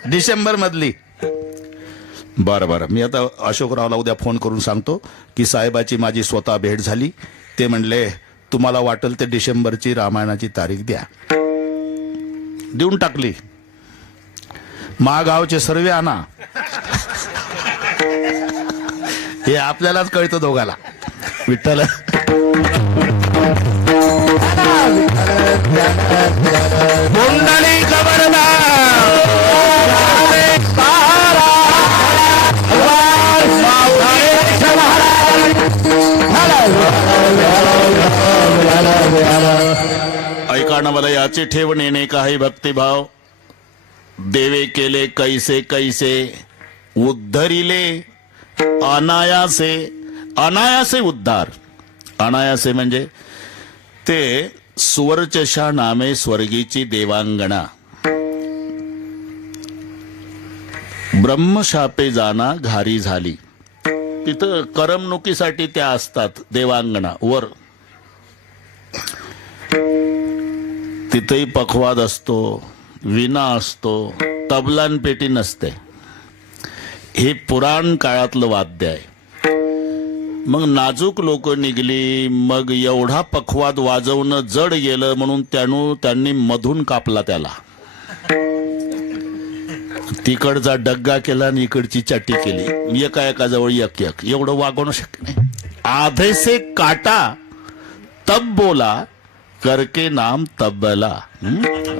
डिसेंबर मधली. बरं बरं, मी आता अशोकरावला उद्या फोन करून सांगतो की साहेबाची माझी स्वतः भेट झाली. ते म्हणले तुम्हाला वाटेल ते डिसेंबरची रामायणाची तारीख द्या. देऊन टाकली. महागावचे सर्वे आणा. हे आपल्यालाच कळतं दोघाला. विठ्ठल मुंडली ऐका ना मला याचे ठेव नेणे काही भक्तिभाव. देवे केले कैसे कैसे, उद्धरिले अनायासे. अनायासे उद्धार. अनायासे म्हणजे ते सुवर्चशा नामे स्वर्गीची देवांगणा. ब्रह्मशापे जाना घारी झाली. तिथं करमणुकीसाठी त्या असतात देवांगणा वर. तिथेही पखवाद असतो, विना असतो, तबलान पेटी नसते. हे पुराण काळातलं वाद्य आहे. मग नाजूक लोक निघली, मग एवढा पखवाद वाजवणं जड गेलं म्हणून त्यांनी मधून कापला त्याला. तिकडचा डग्गा केला आणि इकडची चाटी केली. एका जवळ एक एवढं वागवणं शक्य नाही. आधे से काटा तब बोला करके नाम तबला.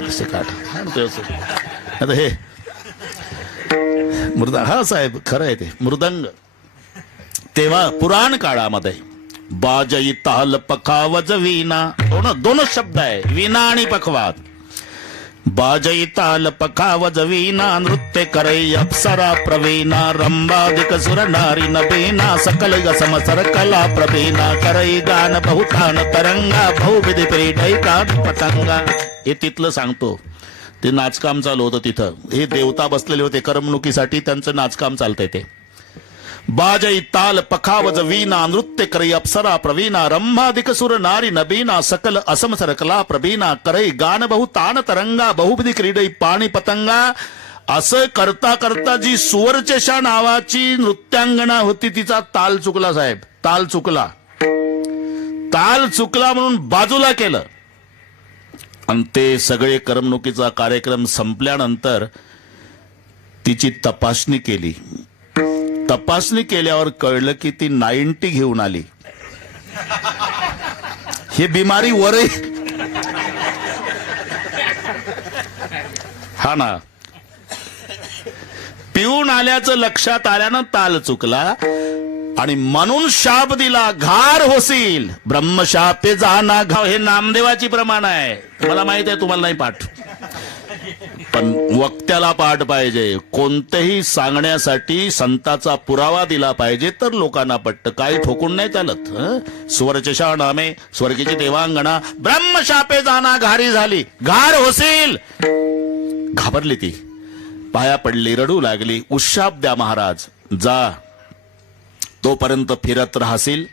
असे काटा आता हे मृदंग. हा साहेब खरं आहे ते मृदंग. तेव्हा पुराण काळामध्ये बाजई ताल पखावज वीणा दोनच शब्द आहे, वीणा आणि पखवाद. बाजई ताल पखावज वीणा नृत्य करई अप्सरा प्रवीणा रंबादिक सुर नारी नबीना सकल समसर कला प्रवीणा करई गान बहुतान तरंगा बहुविधी पेटैका पतंगा. हे तिथलं सांगतो. ते नाचकाम चालू होतं तिथं. हे देवता बसलेले होते करमणुकीसाठी, त्यांचं नाचकाम चालतंय ते. बाजई ताल पखावज वीणा नृत्य करई अप्सरा प्रवीणा रंभादिक सुर नारी नबीना सकल असमसर कला प्रवीणा करई गान बहु तान तरंगा बहुविधी क्रीडई पाणी पतंगा. असं करता करता जी सुवरचेशा नावाची नृत्यांगणा होती तिचा ताल चुकला साहेब. ताल चुकला म्हणून बाजूला केलं. आणि ते सगळे करमणुकीचा कार्यक्रम संपल्यानंतर तिची तपासणी केली. तपासणी केल्यावर कळलं की ती 90 घेऊन आली. हे बिमारी वरही. हा ना, पिऊन आल्याचं लक्षात आल्यानं ताल चुकला आणि म्हणून शाप दिला, घार होशील ब्रह्मशापे जाना घाव. हे नामदेवाची प्रमाण आहे. मला माहित आहे तुम्हाला नाही पाठ, पण वक्त्याला पाठ पाहिजे. कोणतेही सांगण्यासाठी संताचा पुरावा दिला पाहिजे तर लोकांना पटतं. काही ठोकून नाही चालत. स्वरचेशा नामे स्वर्गीची देवांगणा ब्रह्मशापे जाना घारी झाली, घार होशील. घाबरली ती, पाया पडली, रडू लागली. उशाप द्या महाराज, जा तोपर्यंत फिरत राहशील.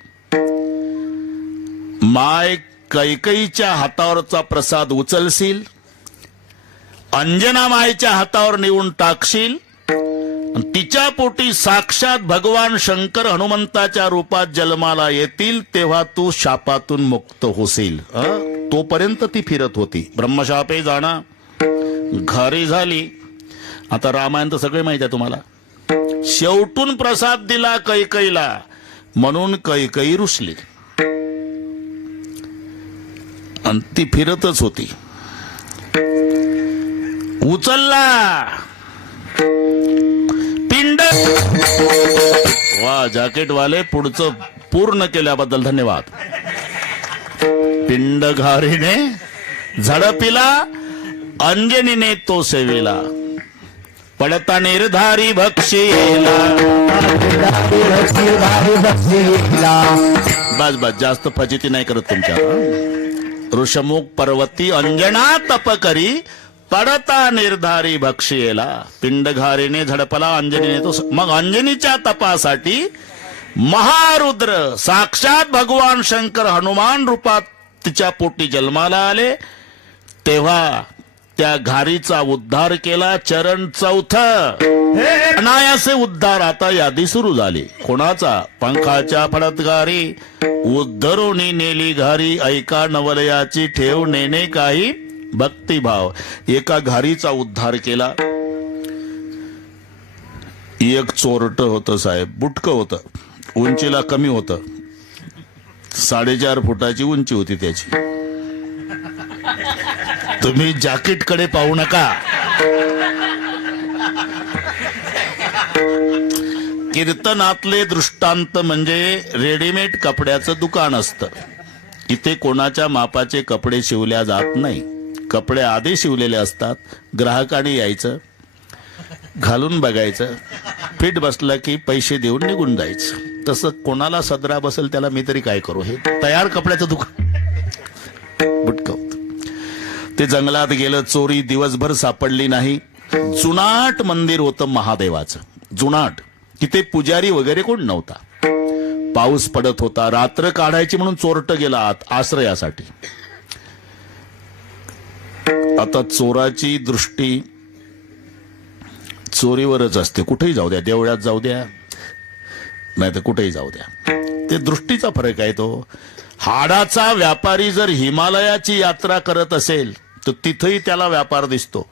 माय कैकईच्या हातावरचा प्रसाद उचलशील, अंजना मायेच्या हातावर नेऊन टाकशील. तिच्या पोटी साक्षात भगवान शंकर हनुमंताच्या रूपात जन्माला येतील, तेव्हा तू शापातून मुक्त होशील. तोपर्यंत ती फिरत होती. ब्रह्मशापे जाणा घरी झाली. आता रामायण तर सगळे माहित आहे तुम्हाला. शेवटून प्रसाद दिला कैकईला म्हणून कैकई रुसली आणि ती फिरतच होती. उचलला पिंड. वा, जॅकेट वाले पुढचं पूर्ण केल्याबद्दल धन्यवाद. पिंड घारीने झडपिला, अंजनीने तो सेविला. पडता निर्धारी भक्षीला. बस जास्त फजिती नाही करत तुमच्या. ऋषमुख पर्वती अंजना तप करी पडता निर्धारी भक्षीला. पिंडघारीने झडपला, अंजनीने तो. मग अंजनीच्या तपासाठी महारुद्र साक्षात भगवान शंकर हनुमान रूपात तिच्या पोटी जन्माला आले. तेव्हा त्या घारीचा उद्धार केला. चरण 4. अनायासे उद्धार. आता यादी सुरू झाली. कोणाचा? पंखाच्या फडत घारी उद्धरुणी नेली घारी. ऐका नवलयाची ठेव नेणे काही भक्तिभाव. एका घारीचा उद्धार केला. एक चोरट होतं साहेब, बुटकं होतं, उंचीला कमी होतं. 4.5 फुटाची उंची होती त्याची. तुम्ही जॅकेट कडे पाहू नका. कीर्तनातले दृष्टांत म्हणजे रेडीमेड कपड्याचं दुकान असतं. इथे कोणाच्या मापाचे कपडे शिवल्या जात नाही. कपडे आधी शिवलेले असतात. ग्राहकाने यायचं, घालून बघायचं, फिट बसलं की पैसे देऊन निघून जायचं. तसं कोणाला सदरा बसेल त्याला मी तरी काय करू. हे तयार कपड्याचं दुकान बुटकं. ते जंगलात गेलं, चोरी दिवसभर सापडली नाही. जुनाट मंदिर होतं महादेवाचं, जुनाट. तिथे पुजारी वगैरे कोण नव्हता. पाऊस पडत होता, रात्र काढायची म्हणून चोरटं गेला आत आश्रयासाठी. आता चोराची दृष्टी चोरीवरच असते, कुठेही जाऊ द्या, देवळात जाऊ द्या नाही तर कुठेही जाऊ द्या, ते दृष्टीचा फरक आहे तो. हाडाचा व्यापारी जर हिमालयाची यात्रा करत असेल तर तिथेही त्याला व्यापार दिसतो.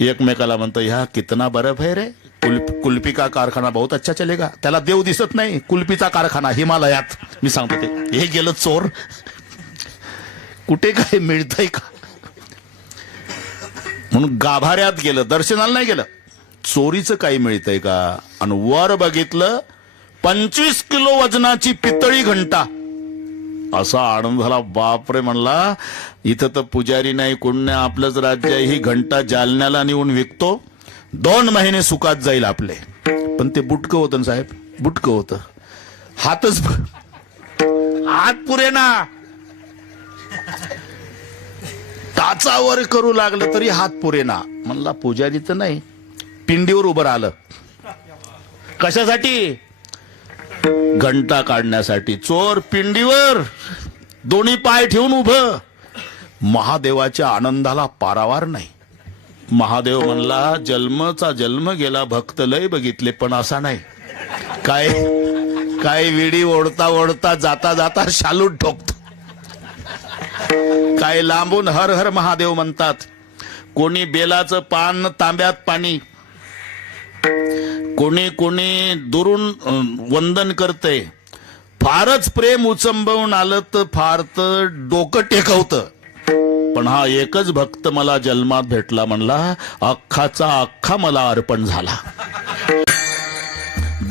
एकमेकाला म्हणतो ह्या कितना बर्फ है रे, कुल्फी का कारखाना बहुत अच्छा चलेगा. त्याला देव दिसत नाही, कुल्फीचा कारखाना हिमालयात. मी सांगतो ते हे गेलं चोर, कुठे काय मिळतंय का म्हणून गाभाऱ्यात गेलं, दर्शनाला नाही गेलं. चोरीचं काही मिळतंय का. आणि वर बघितलं 25 किलो वजनाची पितळी घंटा. असा आनंद झाला, बापरे म्हणला इथं तर पुजारी नाही कोण नाही, आपलंच राज्य आहे. ही घंटा जालन्याला नेऊन विकतो, 2 महिने सुखात जाईल आपले. पण ते बुटकं होतं ना साहेब, बुटकं होतं, हात पुरे ना. टाचावर करू लागलं तरी हात पुरे ना. म्हणला पुजारी तर नाही, पिंडीवर उभं राहिलं. कशासाठी. घंटा काढण्यासाठी. चोर पिंडीवर दोन्ही पाय ठेवून उभं. महादेवाच्या आनंदाला पारावार नाही. महादेव म्हणला जन्मचा जन्म गेला, भक्त लय बघितले पण असा नाही. काय विडी ओढता ओढता जाता जाता शालूट ठोकतो. काय लांबून हर हर महादेव म्हणतात. कोणी बेलाचं पान तांब्यात पाणी, कोणी दुरून वंदन करते. फारच प्रेम उचंबवून आलं तर फार तर डोकं टेकवतं. पण हा एकच भक्त मला जन्मात भेटला म्हणला, अख्खाचा अख्खा मला अर्पण झाला.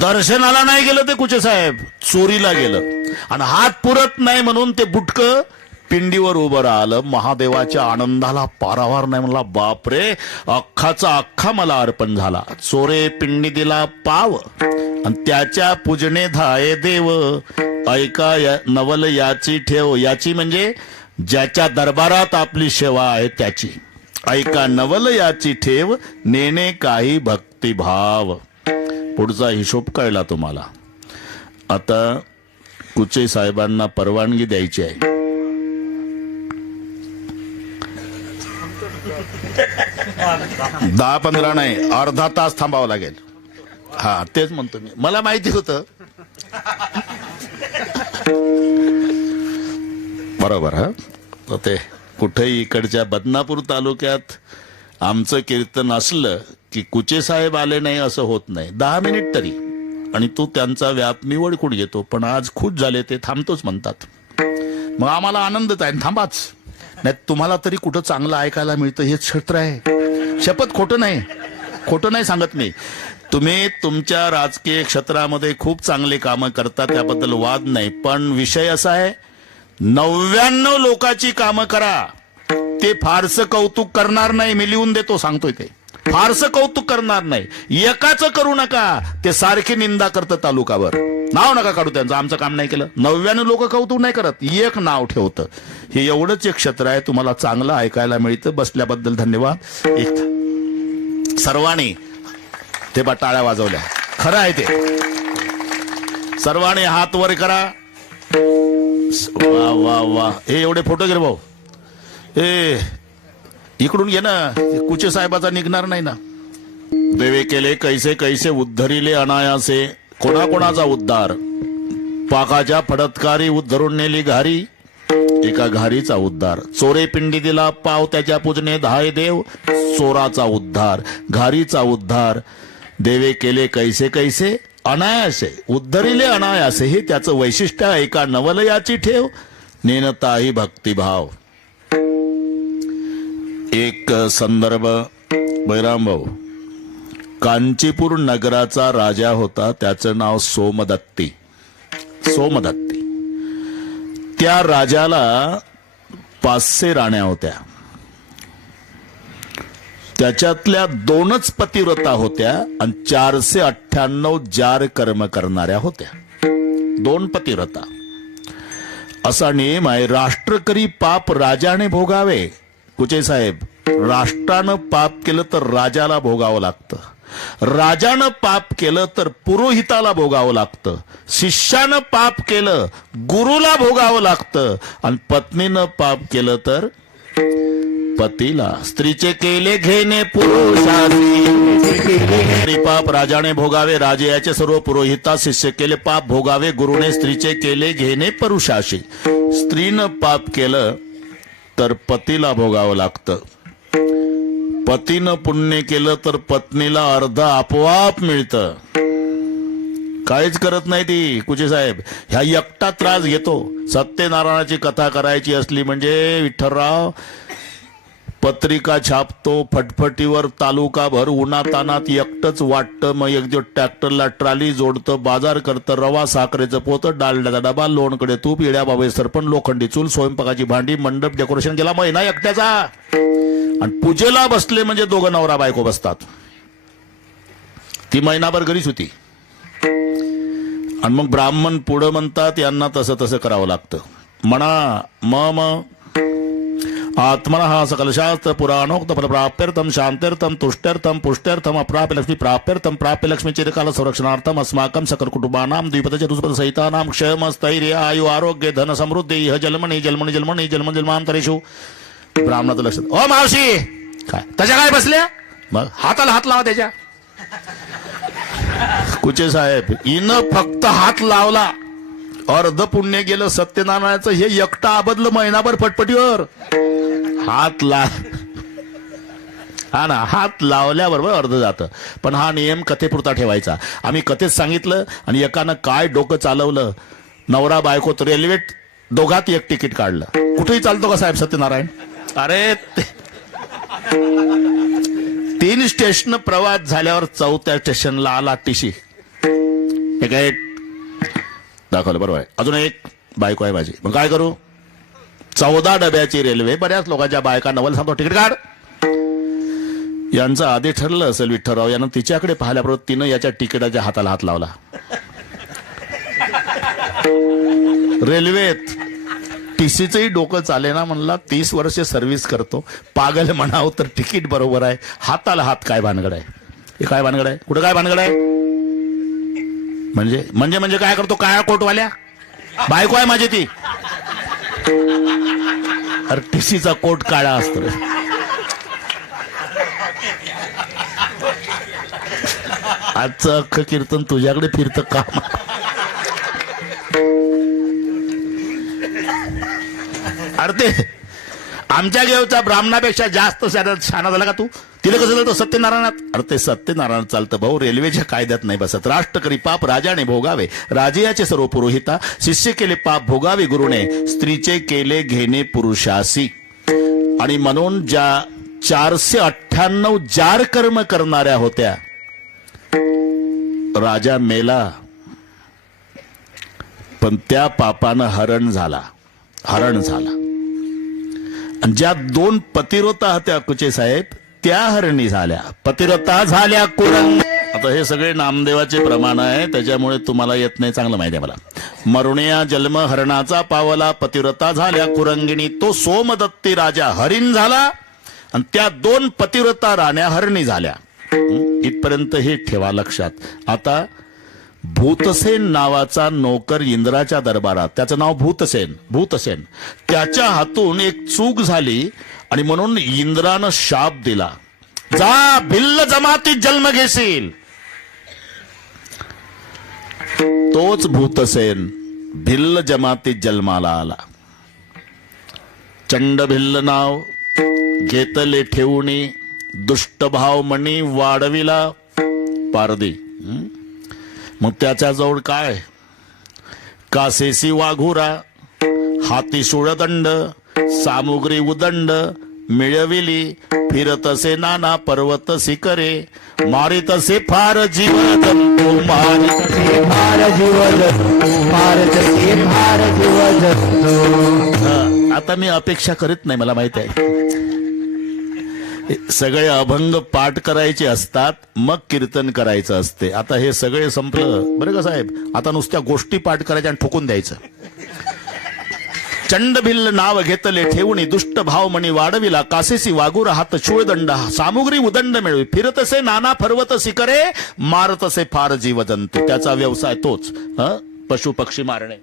दर्शनाला नाही गेलं ते कुचे साहेब, चोरीला गेलं. आणि हात पुरत नाही म्हणून ते बुटकं पिंडीवर उभं राहिलं. महादेवाच्या आनंदाला पारावार नाही म्हणला, बापरे अख्खाचा अख्खा मला अर्पण झाला. चोरे पिंडी दिला पाव आणि त्याच्या पूजने धाये देव. ऐका नवल याची ठेव. याची म्हणजे ज्याच्या दरबारात आपली सेवा आहे त्याची. ऐका नवल याची ठेव, नेणे काही भक्तिभाव. पुढचा हिशोब कळला तुम्हाला. आता कुचे साहेबांना परवानगी द्यायची आहे. 10-15 नाही, अर्धा तास थांबावं लागेल. हा तेच म्हणतो मी, मला माहिती होतं. बरोबर. हा तर ते कुठेही इकडच्या बदनापूर तालुक्यात आमचं कीर्तन असलं की कुचे साहेब आले नाही असं होत नाही. 10 मिनिट तरी. आणि तो त्यांचा व्याप मी ओळखून घेतो. पण आज खुश झाले ते थांबतोच म्हणतात. मग आम्हाला आनंदच आहे, थांबाच. नाही तुम्हाला तरी कुठं चांगलं ऐकायला मिळतं हेच क्षेत्र आहे. शपथ खोटं नाही सांगत मी. तुम्ही तुमच्या राजकीय क्षेत्रामध्ये खूप चांगले कामं करता, त्याबद्दल वाद नाही. पण विषय असा आहे, 99 लोकांची कामं करा, ते फारसं कौतुक करणार नाही. मी लिहून देतो, सांगतोय ते फारसं कौतुक करणार नाही. एकाच करू नका, ते सारखी निंदा करतं तालुकावर. नाव नका काढू त्यांचं, आमचं काम नाही केलं. 99 लोक कौतुक नाही करत, एक नाव ठेवतं. हे एवढंच एक क्षेत्र आहे, तुम्हाला चांगलं ऐकायला मिळतं. बसल्याबद्दल धन्यवाद. एक सर्वांनी ते टाळ्या वाजवल्या, खरं आहे ते. सर्वांनी हात वर करा. वा वा वा. हे एवढे फोटो घे भाऊ. ए इकडून घे ना, कुचे साहेबाचा निघणार नाही ना. देवे केले कैसे कैसे उद्धरिले अनायासे. कोणाकोणाचा उद्धार. पाकाच्या फडतकारी उद्धरून नेली घारी, एका घारीचा उद्धार. चोरे पिंडी दिला पाव, त्याच्या पूजने धाय देव. चोराचा उद्धार, घारीचा उद्धार. देवे केले कैसे कैसे अनायासे, उद्धरिले अनायासे. हे त्याचं वैशिष्ट्य. एका नवलयाची ठेव, नेनताही भक्तिभाव. एक संदर्भ, बैराम भाऊ. कांचीपूर नगराचा राजा होता, त्याचं नाव सोमदत्ती. त्या राजाला 500 राण्या होत्या. त्याच्यातल्या 2च पतिव्रता होत्या आणि 498 जार कर्म करणाऱ्या होत्या. 2 पतिव्रता. असा नियम आहे. राष्ट्र करी पाप राजाने भोगावे. कुचे साहेब, राष्ट्रानं पाप केलं तर राजाला भोगावं लागतं. राजानं पाप केलं तर पुरोहिताला भोगावं लागतं, शिष्यानं पाप केलं गुरुला भोगावं लागतं, आणि पत्नीनं पाप केलं तर पतीला. स्त्रीचे केले घेणे पुरुषासी, पाप राजाने भोगावे राजयाचे सर्व, पुरोहिता शिष्य केले पाप भोगावे गुरुने, स्त्रीचे केले घेणे पुरुषाशी. स्त्रीनं पाप केलं तर पतीला भोगावं लागतं, पतीनं पुण्य केलं तर पत्नीला अर्ध आपोआप मिळतं. काहीच करत नाही ती कुचे साहेब, ह्या एकटा त्रास घेतो. सत्यनारायणाची कथा करायची असली म्हणजे विठ्ठलराव पत्रिका छापतो, फटफटीवर तालुकाभर उन्हातानात एकटंच वाटतं. मग एक दिवस ट्रॅक्टरला ट्राली जोडतं, बाजार करतं, रवा साखरेचं पोतं, डालड्याचा डबा, लोणकडे तूप, येड्या बाबे सरपण, लोखंडी चूल, स्वयंपाकाची भांडी, मंडप डेकोरेशन केला महिना एकट्याचा. आणि पूजेला बसले म्हणजे दोघं नवरा बायको बसतात. ती महिनाभर घरीच होती. आणि मग ब्राह्मण पुढं म्हणतात यांना तसं तसं करावं लागतं. म्हणा मम आत्मनः सकलशास्त्र पुराणोक्त प्राप्यर्थम शांत्यर्थम तुष्ट्यर्थम पुष्ट्यर्थम अप्राप्य लक्ष्मी प्राप्यर्थम प्राप्य लक्ष्मी चिरकाल संरक्षणार्थम अस्माकं सकल कुटुंबानां द्विपद चतुष्पद सहितानां क्षेम स्थैर्य आयु आरोग्य धन समृद्धी इह जन्मनि जन्मनि जन्मनि जन्म जन्मांतरेषु. ब्राह्मणाचं लक्ष. ओ मावशी काय त्याच्या काय बसल्या, मग हाताला हात लावा त्याच्या. कुचे साहेब हिनं फक्त हात लावला अर्ध पुण्य गेलं. सत्यनारायणाचं हे एकटा आबदलं महिनाभर फटफटीवर. हात हा ना, हात लावल्याबरोबर अर्ध जातं. पण हा नियम कथेपुरता ठेवायचा. आम्ही कथेत सांगितलं आणि एकानं काय डोकं चालवलं, नवरा बायको तर रेल्वेत दोघात एक तिकीट काढलं. कुठेही चालतो का साहेब सत्यनारायण? अरे 3 स्टेशन प्रवास झाल्यावर 4थ्या स्टेशनला आला टीसी. हे काय दाखवलं बरोबर आहे. अजून एक बायको आहे माझी, मग काय करू? 14 डब्याची रेल्वे. बऱ्याच लोकांच्या बायका नवल सांगतो तिकीट काढ. यांचं आधी ठरलं असेल विठ्ठलराव यानं तिच्याकडे पाहिल्याबरोबर तिनं याच्या तिकिटाच्या हाताला हात लावला. रेल्वेत टीसीचंही डोकं चाले ना, म्हणला 30 वर्ष सर्व्हिस करतो, पागल म्हणावं तर तिकीट बरोबर आहे, हाताला हात काय भानगड आहे? हे काय भानगड आहे? कुठं काय भानगड आहे? म्हणजे म्हणजे म्हणजे काय करतो? काय कोटवाल्या बायको आहे माझी ती. अरे टीसीचा कोट काळा असतो. आजचं अख्खं कीर्तन तुझ्याकडे फिरतं का? अरे ते आमच्या गावच्या ब्राह्मणापेक्षा जास्त शाना झाला का तू? तिला कसं चालतं सत्यनारायणात? अरे ते सत्यनारायण चालतं भाऊ, रेल्वेच्या कायद्यात नाही बसत. राष्ट्र करी पाप राजाने भोगावे, राजयाचे सर्व पुरोहिता, शिष्य केले पाप भोगावे गुरुने, स्त्रीचे केले घेणे पुरुषासी. आणि म्हणून ज्या 498 जार कर्म करणाऱ्या होत्या, राजा मेला पण त्या पापानं हरण झाला. आणि ज्या 2 पतिव्रता होत्या कुचे साहेब, त्या हरणी झाल्या. पतिव्रता झाल्या कुरंग. आता हे सगळे नामदेवाचे प्रमाण आहे, त्याच्यामुळे तुम्हाला येत नाही, चांगलं माहिती आहे मला. मरुणिया जन्म हरणाचा पावला, पतिव्रता झाल्या कुरंगिणी. तो सोमदत्ती राजा हरिण झाला आणि त्या 2 पतिव्रता राण्या हरणी झाल्या. इथपर्यंत हे ठेवा लक्षात. आता भूतसेन नावाचा नोकर इंद्राच्या दरबारात, त्याचं नाव भूतसेन, त्याच्या हातून एक चूक झाली आणि म्हणून इंद्रानं शाप दिला, जा भिल्ल जमातीत जन्म घेशील. तोच भूतसेन भिल्ल जमातीत जन्माला आला. चंड भिल्ल नाव घेतले ठेवणी, दुष्टभाव मणी वाढविला पारदी. मग त्याच्याजवळ काय? कासेसी वाघुरा, हाती सुळदंड, सामुग्री उदंड मिळविली. फिरतसे नाना पर्वत शिखरे, मारितसे फार जीवजंतू, मारितसे फार जीवजंतू. आता मी अपेक्षा करीत नाही, मला माहित आहे सगळे अभंग पाठ करायचे असतात, मग कीर्तन करायचं असते. आता हे सगळे संपलं बरं का साहेब. आता नुसत्या गोष्टी पाठ करायच्या आणि ठोकून द्यायचं. चंडभिल्ल नाव घेतले ठेवणी दुष्ट भावमणी वाढविला कासेसी वागू राहत शूळदंड सामुग्री उदंड मिळवी फिरतसे नाना पर्वत शिखरे मारतसे फार जीवजंतू. त्याचा व्यवसाय तोच, पशु पक्षी मारणे,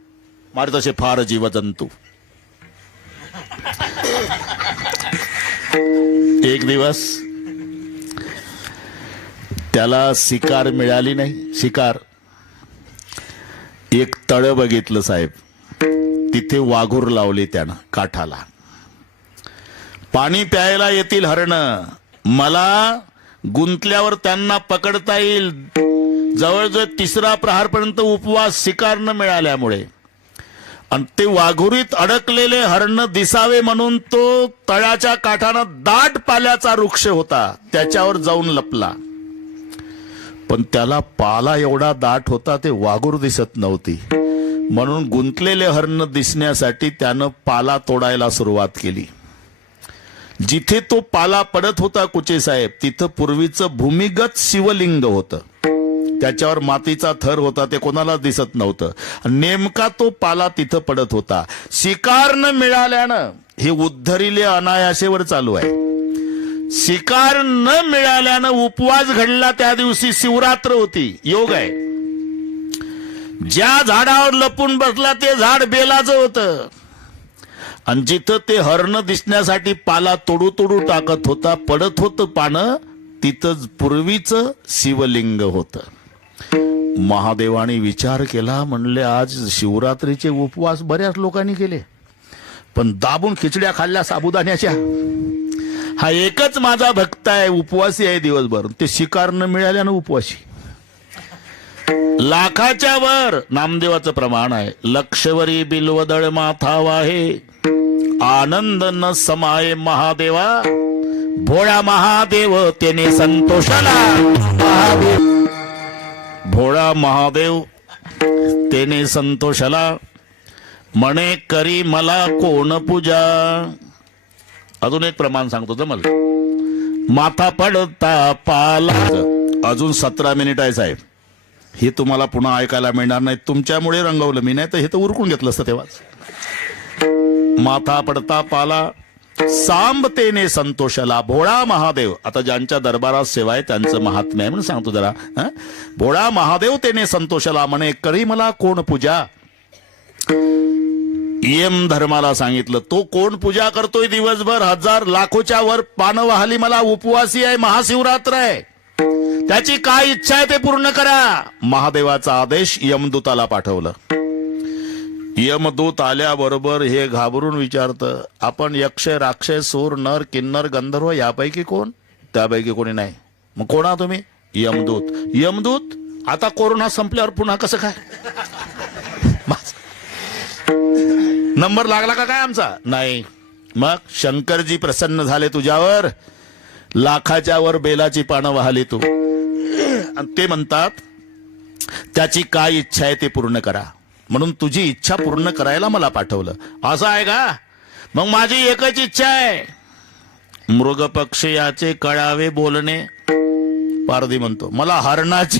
मारतसे फार जीवजंतू. एक दिवस त्याला शिकार मिळाली नाही. शिकार, एक तळ बघितलं साहेब, तिथे वाघूर लावली त्यानं काठाला. पाणी प्यायला येतील हरण, मला गुंतल्यावर त्यांना पकडता येईल. जवळजवळ तिसरा प्रहारपर्यंत उपवास शिकार न मिळाल्यामुळे, आणि ते वाघुरीत अडकलेले हरण दिसावे म्हणून तो तळ्याच्या काठानं दाट पाल्याचा वृक्ष होता, त्याच्यावर जाऊन लपला. पण त्याला पाला एवढा दाट होता ते वाघूर दिसत नव्हती. म्हणून गुंतलेले हरण दिसण्यासाठी त्यानं पाला तोडायला सुरुवात केली. जिथे तो पाला पडत होता कुचे साहेब, तिथं पूर्वीचं भूमिगत शिवलिंग होतं. त्याच्यावर मातीचा थर होता, ते कोणाला दिसत नव्हतं. नेमका तो पाला तिथं पडत होता. शिकार न मिळाल्यानं हे उद्धरिले अनायासेवर चालू आहे. शिकार न मिळाल्यानं उपवास घडला. त्या दिवशी शिवरात्र होती, योग आहे. ज्या झाडावर लपून बसला ते झाड बेलाचं होतं, आणि जिथं ते हरण दिसण्यासाठी पाला तोडू तोडू टाकत होता, पडत होतं पानं, तिथं पूर्वीचं शिवलिंग होतं. महादेवाने विचार केला, म्हणले आज शिवरात्रीचे उपवास बऱ्याच लोकांनी केले, पण दाबून खिचड्या खाल्ल्या साबुदाण्याच्या. हा एकच माझा भक्त आहे, उपवासी आहे दिवसभर. ते शिकार न मिळाल्यानं उपवासी. लाखाच्या वर नामदेवाचं प्रमाण आहे. लक्षवरी बिल्वदळ माथा वाहे, आनंद न समाये महादेवा. भोळा महादेव त्याने संतोषाला, भोळा महादेव त्याने संतोषाला. म्हणे करी मला कोण पूजा. अजून एक प्रमाण सांगतो जमल. माथा पडता पाला. अजून 17 मिनिट आहे साहेब, हे तुम्हाला पुन्हा ऐकायला मिळणार नाही. तुमच्यामुळे रंगवलं मी, नाही तर हे तर उरकून घेतलं असतं तेव्हाच. माथा पडता पाला, सांबतेने संतोषाला. भोळा महादेव, आता ज्यांच्या दरबारात सेवा आहे त्यांचं महात्म्य आहे म्हणून सांगतो जरा. भोळा महादेव तेने संतोषाला. म्हणे करी मला कोण पूजा. यम धर्माला सांगितलं, तो कोण पूजा करतोय दिवसभर, हजार लाखोच्या वर पानं वाहली, मला उपवासी आहे, महाशिवरात्र आहे, त्याची काय इच्छा आहे ते पूर्ण करा. महादेवाचा आदेश यमदूताला पाठवलं. यमदूत आल्याबरोबर हे घाबरून विचारतं, आपण यक्ष राक्षस सूर नर किन्नर गंधर्व यापैकी कोण. त्यापैकी कोणी नाही. मग कोण आहात तुम्ही. यमदूत. यमदूत, आता कोरोना संपल्यावर पुन्हा कसं काय. नंबर लागला का काय आमचा. नाही. मग शंकरजी प्रसन्न झाले तुझ्यावर, लाखाच्या वर बेलाची पानं वाहली तू. आणि ते म्हणतात त्याची काय इच्छा आहे ते पूर्ण करा, म्हणून तुझी इच्छा पूर्ण करायला मला पाठवलं. असं आहे का. मग माझी एकच इच्छा आहे, मृग पक्षी याचे कळावे बोलणे. पारधी म्हणतो मला हरणाची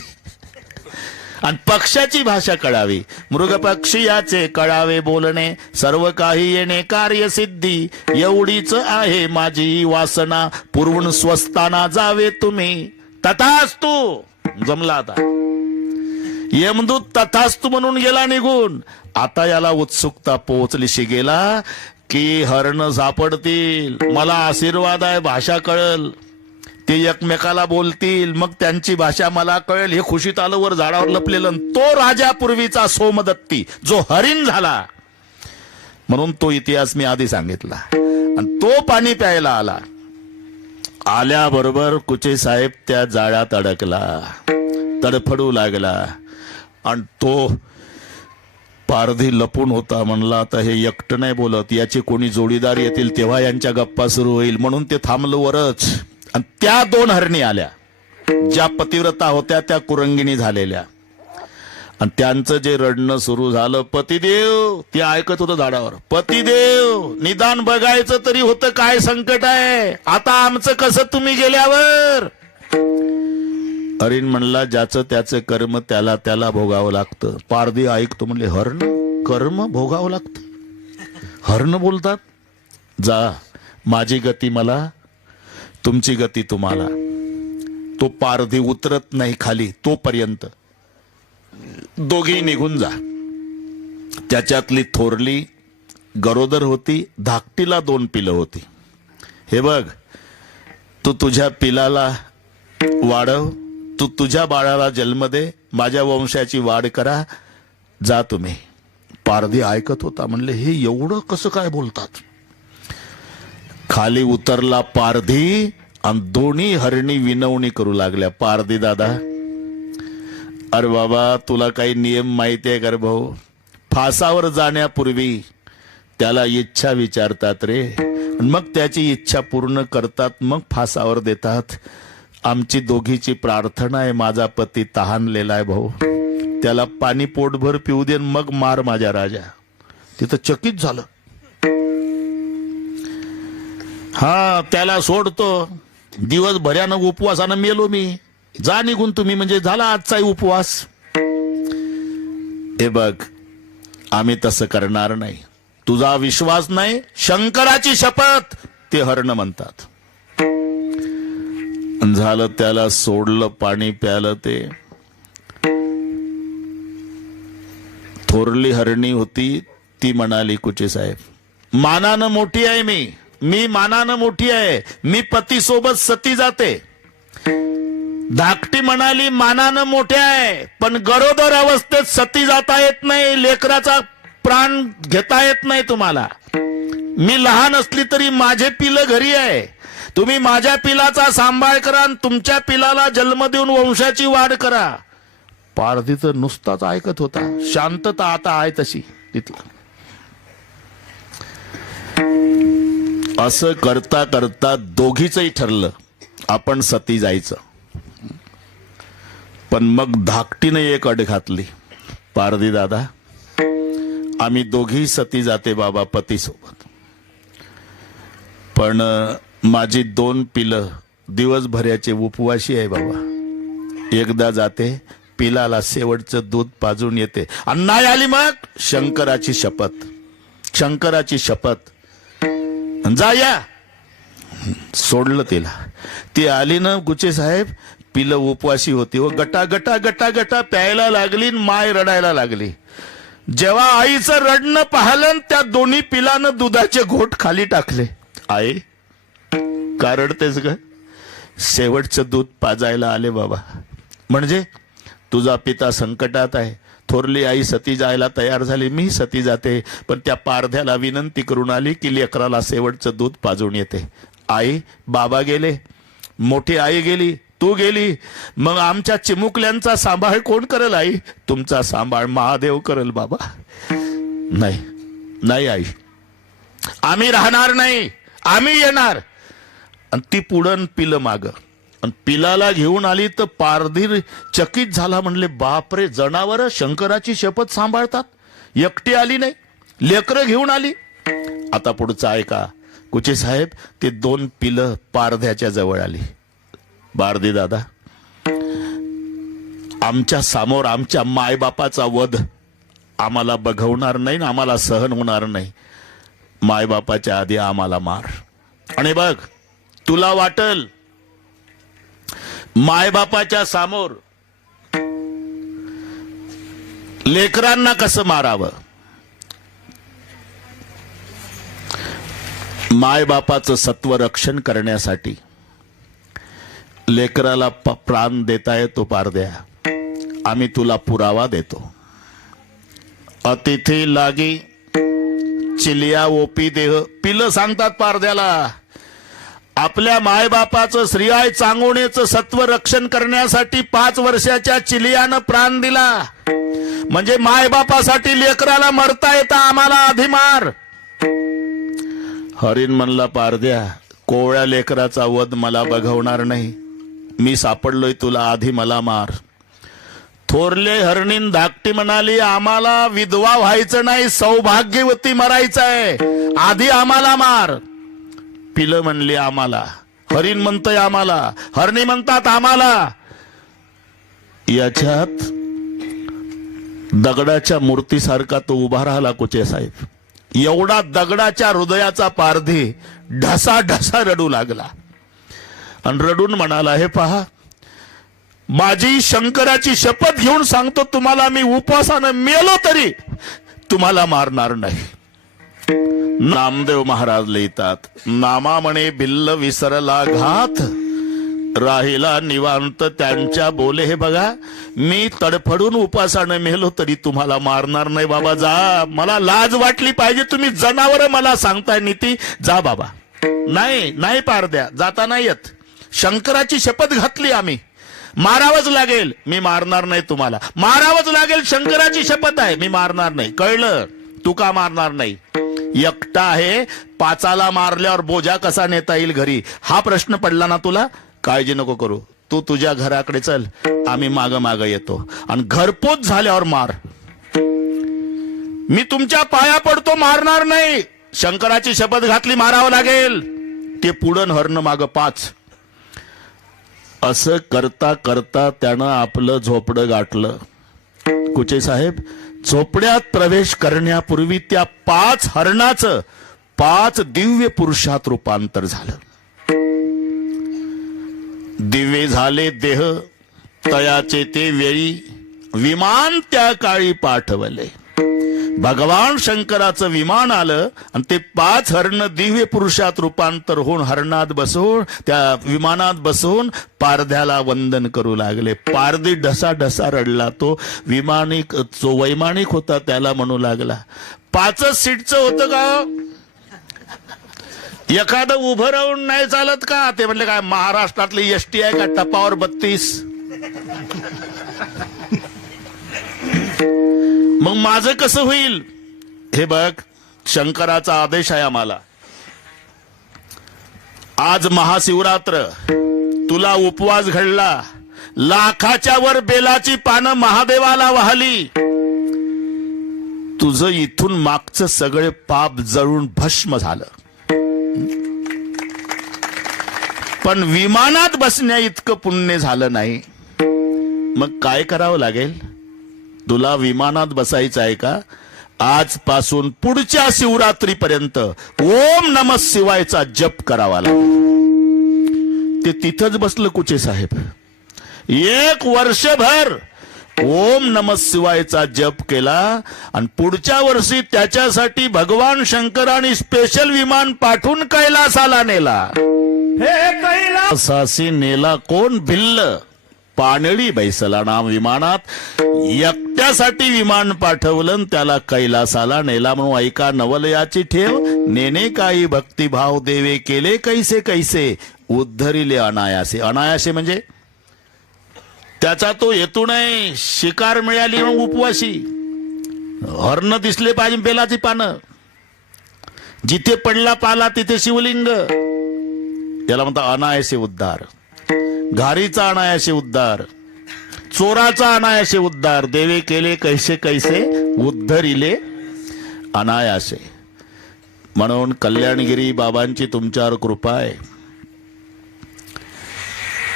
आणि पक्षाची भाषा कळावी. मृग पक्षी याचे कळावे बोलणे, सर्व काही येणे कार्यसिद्धी. एवढीच आहे माझी वासना, पूर्वून स्वस्थाना जावे तुम्ही. तथास्तु. जमला आता. यमदूत तथास्तु म्हणून गेला निघून. आता याला उत्सुकता पोहोचली शिगेला की हरण सापडतील, मला आशीर्वाद आहे, भाषा कळल, ते एकमेकाला बोलतील, मग त्यांची भाषा मला कळेल. हे खुशीत आलं वर झाडावर लपलेलं. तो राजा पूर्वीचा सोमदत्ती जो हरिण झाला, म्हणून तो इतिहास मी आधी सांगितला. आणि तो पाणी प्यायला आला. आल्याबरोबर कुचे साहेब त्या जाळ्यात अडकला, तडफडू लागला. आणि तो पारधी लपून होता. म्हणला आता हे एकटं नाही बोलत, याचे कोणी जोडीदार येतील तेव्हा यांच्या गप्पा सुरू होईल, म्हणून ते थांबलं वरच. आणि त्या 2 हरणी आल्या, ज्या पतिव्रता होत्या त्या कुरंगिणी झालेल्या. आणि त्यांचं जे रडणं सुरू झालं, पतिदेव. ते ऐकत होतं झाडावर. पतिदेव निदान बघायचं तरी होतं, काय संकट आहे, आता आमचं कसं तुम्ही गेल्यावर. हरिण म्हणला ज्याचं त्याचं कर्म त्याला त्याला भोगावं लागतं. पारधी ऐकतो म्हणले हरण कर्म भोगावं लागतं. हरण बोलतात, जा, माझी गती मला, तुमची गती तुम्हाला. तो पारधी उतरत नाही खाली तोपर्यंत दोघी निघून जा. त्याच्यातली थोरली गरोदर होती, धाकटीला 2 पिलं होती. हे बघ, तू तुझ्या पिलाला वाढव, तू तुझ्या बाळाला जन्म दे, माझ्या वंशाची वाढ करा, जा तुम्ही. पारधी ऐकत होता, म्हणले हे एवढं कसं काय बोलतात. खाली उतरला पारधी आणि दोन्ही हरणी विनवणी करू लागल्या. पारधी दादा, अरे बाबा, तुला काही नियम माहिती आहे का रे भाऊ? फासावर जाण्यापूर्वी त्याला इच्छा विचारतात रे, मग त्याची इच्छा पूर्ण करतात, मग फासावर देतात. आमची दोघीची प्रार्थना आहे, माझा पती तहानलेला आहे भाऊ, त्याला पाणी पोटभर पिऊ दे, मग मार माझ्या राजा. तिथं चकित झालं. हा, त्याला सोडतो, दिवसभरानं उपवासानं मेलो मी, जा निघून तुम्ही, म्हणजे झाला आजचाही उपवास. हे बघ, आम्ही तसं करणार नाही. तुझा विश्वास नाही, शंकराची शपथ, ते हरण म्हणतात. झालं, त्याला सोडलं, पाणी प्यालं. ते थोरली हरणी होती, ती म्हणाली, कुचे साहेब, मानानं मोठी आहे मी मानानं मोठी आहे, मी पतीसोबत सती जाते. धाकटी म्हणाली, मानानं मोठे आहे, पण गरोदर अवस्थेत सती जाता येत नाही, लेकराचा प्राण घेता येत नाही तुम्हाला. मी लहान असली तरी माझे पिलं घरी आहे, तुम्ही माझ्या पिलाचा सांभाळ करा, तुमच्या पिलाला जन्म देऊन वंशाची वाढ करा. पारधी तर नुसताच ऐकत होता. शांतता आता आहे तशी तिथलं. असं करता करता दोघीचंही ठरलं आपण सती जायचं. पण मग धाकटीने एक अट घातली, पारधी दादा, आम्ही दोघी सती जाते बाबा पतीसोबत, पण माझी 2 पिलं दिवसभराचे उपवाशी आहे बाबा. एकदा जाते, पिलाला शेवटचं दूध पाजून येते, आणि नाही आली मग शंकराची शपथ, शंकराची शपथ, जा या. सोडलं तिला. ती आली ना गुचे साहेब, पिलं उपवाशी होती, व गटा गटा गटा गटा प्यायला लागली, माय रडायला लागली. जेव्हा आईचं रडणं पाहिलं, त्या दोन्ही पिलानं दुधाचे घोट खाली टाकले. आई, का रडतेस ग? शेवटचं दूध पाजायला आले बाबा. म्हणजे तुझा पिता संकटात आहे. थोरली आई सती जायला तयार झाली, मी सती जाते, पण त्या पारध्याला विनंती करून आली की लेकराला शेवटचं दूध पाजून येते. आई, बाबा गेले, मोठी आई गेली, तू गेली, मग आमच्या चिमुकल्यांचा सांभाळ कोण करेल आई? तुमचा सांभाळ महादेव करेल बाबा. नाही नाही आई, आम्ही राहणार नाही, आम्ही येणार. आणि ती पुढं पिलं माग, आणि पिलाला घेऊन आली तर पारधीर चकित झाला. म्हणले, बापरे, जनावर शंकराची शपथ सांभाळतात. एकटी आली नाही, लेकरं घेऊन आली. आता पुढचं ऐका कुचे साहेब. ते 2 पिलं पारध्याच्या जवळ आली. पारधी दादा, आमच्या समोर आमच्या मायबापाचा वध आम्हाला बघवणार नाही, आम्हाला सहन होणार नाही. मायबापाच्या आधी आम्हाला मार. आणि बघ, तुला वाटल मायबापाच्या समोर लेकरांना कसं मारावं. मायबापाचं सत्व रक्षण करण्यासाठी लेकराला प्राण देता येतो पारद्या. आम्ही तुला पुरावा देतो. अतिथी लागी चिलिया ओपी देह. पिलं सांगतात पारद्याला, आपल्या मायबापाचं श्रीआय चांगोणेचं सत्व रक्षण करण्यासाठी 5 वर्षाच्या चिलियानं प्राण दिला. म्हणजे मायबापासाठी लेकराला मरता येतं, आम्हाला आधी मार. हरिण म्हणला, पारद्या, कोवळ्या लेकराचा वध मला बघवणार नाही, मी सापडलोय तुला, आधी मला मार. थोरले हरणीन धाकटी म्हणाली, आम्हाला विधवा व्हायचं नाही, सौभाग्यवती मरायचं आहे, आधी आम्हाला मार. पिलं म्हणली, आम्हाला. हरिण म्हणतंय आम्हाला, हरणी म्हणतात आम्हाला. याच्यात दगडाच्या मूर्तीसारखा तो उभा राहिला कुचे साहेब. एवढा दगडाच्या हृदयाचा पारधी ढसा ढसा रडू लागला आणि रडून म्हणाला, हे पहा, माझी शंकराची शपथ घेऊन सांगतो तुम्हाला, मी उपवासानं मेलो तरी तुम्हाला मारणार नाही. नामदेव महाराज लिहितात, नामा म्हणे भिल्ल विसरला घात, राहिला निवांत त्यांच्या बोले. हे बघा, मी तडफडून उपासानं मेलो तरी तुम्हाला मारणार नाही बाबा, जा. मला लाज वाटली पाहिजे, तुम्ही जनावर मला सांगताय नीती, जा बाबा. नाही नाही पार द्या, जाता नाही येत. शंकराची शपथ घातली आम्ही, मारावंच लागेल. मी मारणार नाही तुम्हाला, मारावंच लागेल. शंकराची शपथ आहे, मी मारणार नाही. कळलं? तू का मारणार नाही? एकटा आहे, पाचाला मारल्यावर बोजा कसा नेता येईल घरी, हा प्रश्न पडला ना तुला? काळजी नको करू, तू तुझ्या घराकडे चल, आम्ही माग माग येतो आणि घरपोच झाल्यावर मार. मी तुमच्या पाया पडतो, मारणार नाही. शंकराची शपथ घातली, मारावं लागेल. ते पुढं हरणं माग 5. असं करता करता त्यानं आपलं झोपडं गाठलं. कुचे साहेब, झोपड्यात प्रवेश करण्यापूर्वी त्या 5 हरणाचं 5 दिव्य पुरुषात रूपांतर झालं. दिव्य झाले देह तयाचे ते वेळी, विमान त्या काळी पाठवले. भगवान शंकराचं विमान आलं आणि ते 5 हरण दिव्य पुरुषात रूपांतर होऊन हरणात बसवून, त्या विमानात बसवून पारध्याला वंदन करू लागले. पारधी ढसा ढसा रडला. तो विमानिक, जो वैमानिक होता त्याला म्हणू लागला, 5च सीटचं होतं का? एखादं उभं राहून नाही चालत का? ते म्हणले, काय महाराष्ट्रातली एसटी आहे का टपावर 32? मग माझं कसं होईल? हे बघ, शंकराचा आदेश आहे आम्हाला. आज महाशिवरात्र, तुला उपवास घडला, लाखाच्या वर बेलाची पानं महादेवाला वाहली, तुझं इथून मागचं सगळे पाप जळून भस्म झालं. पण विमानात बसण्या इतकं पुण्य झालं नाही. मग काय करावं लागेल? तुला विमानात बसायचं आहे का? आजपासून पुढच्या शिवरात्रीपर्यंत ओम नमः शिवायचा जप करावा लागेल. ते तिथंच बसलं कुचे साहेब. 1 वर्षभर ओम नमः शिवायचा जप केला आणि पुढच्या वर्षी त्याच्यासाठी भगवान शंकराने स्पेशल विमान पाठवून कैलासाला नेला. हे कैलासासी नेला कोण? भिल्ल पानळी बैसला नाम विमानात. एकट्यासाठी विमान पाठवलं, त्याला कैलासाला नेला. म्हणून ऐका नवलयाची ठेव, नेने काही भक्तिभाव देवे केले कैसे कैसे, उद्धरिले अनायासे. अनायासे म्हणजे त्याचा तो हेतू नाही, शिकार मिळाली म्हणून उपवासी. हरण दिसले पाहिजे बेलाची पानं, जिथे पडला पाला तिथे शिवलिंग. याला म्हणतात अनायासे उद्धार. घारीचा अनायासे उद्धार, चोराचा अनायासे उद्धार. देवे केले कैसे कैसे, उद्धरिले अनायासे. म्हणून कल्याणगिरी बाबांची तुमच्यावर कृपा आहे.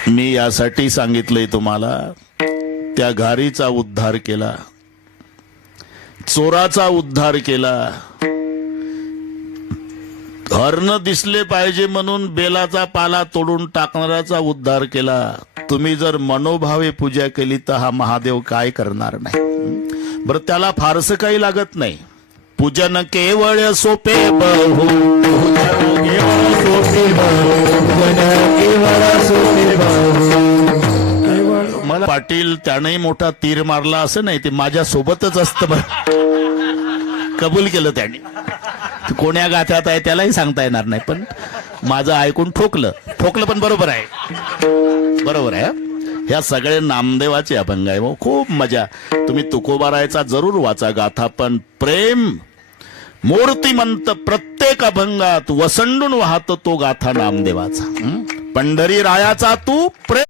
मी यासाठी सांगितलंय तुम्हाला, त्या घारीचा उद्धार केला, चोराचा उद्धार केला, हरण दिसले पाहिजे म्हणून बेलाचा पाला तोडून टाकणाराचा उद्धार केला. तुम्ही जर मनोभावे पूजा केली तर हा महादेव काय करणार नाही. बरं, त्याला फारसं काही लागत नाही. पूजन केवळ सोपे बहु, मला पाटील त्याने मोठा तीर मारला असं नाही, ते माझ्या सोबतच असतं. कबूल केलं त्याने. कोण्या गाथ्यात आहे त्यालाही सांगता येणार नाही, पण माझं ऐकून ठोकलं पण बरोबर आहे. बरोबर आहे. ह्या सगळे नामदेवाचे अभंग आहे. खूप मजा. तुम्ही तुकोबारायचा जरूर वाचा गाथा, पण प्रेम मूर्तिमंत प्रत्येक अभंगात वसंडून वाहतो तो गाथा नामदेवाचा. पंढरी रायाचा तू प्रेम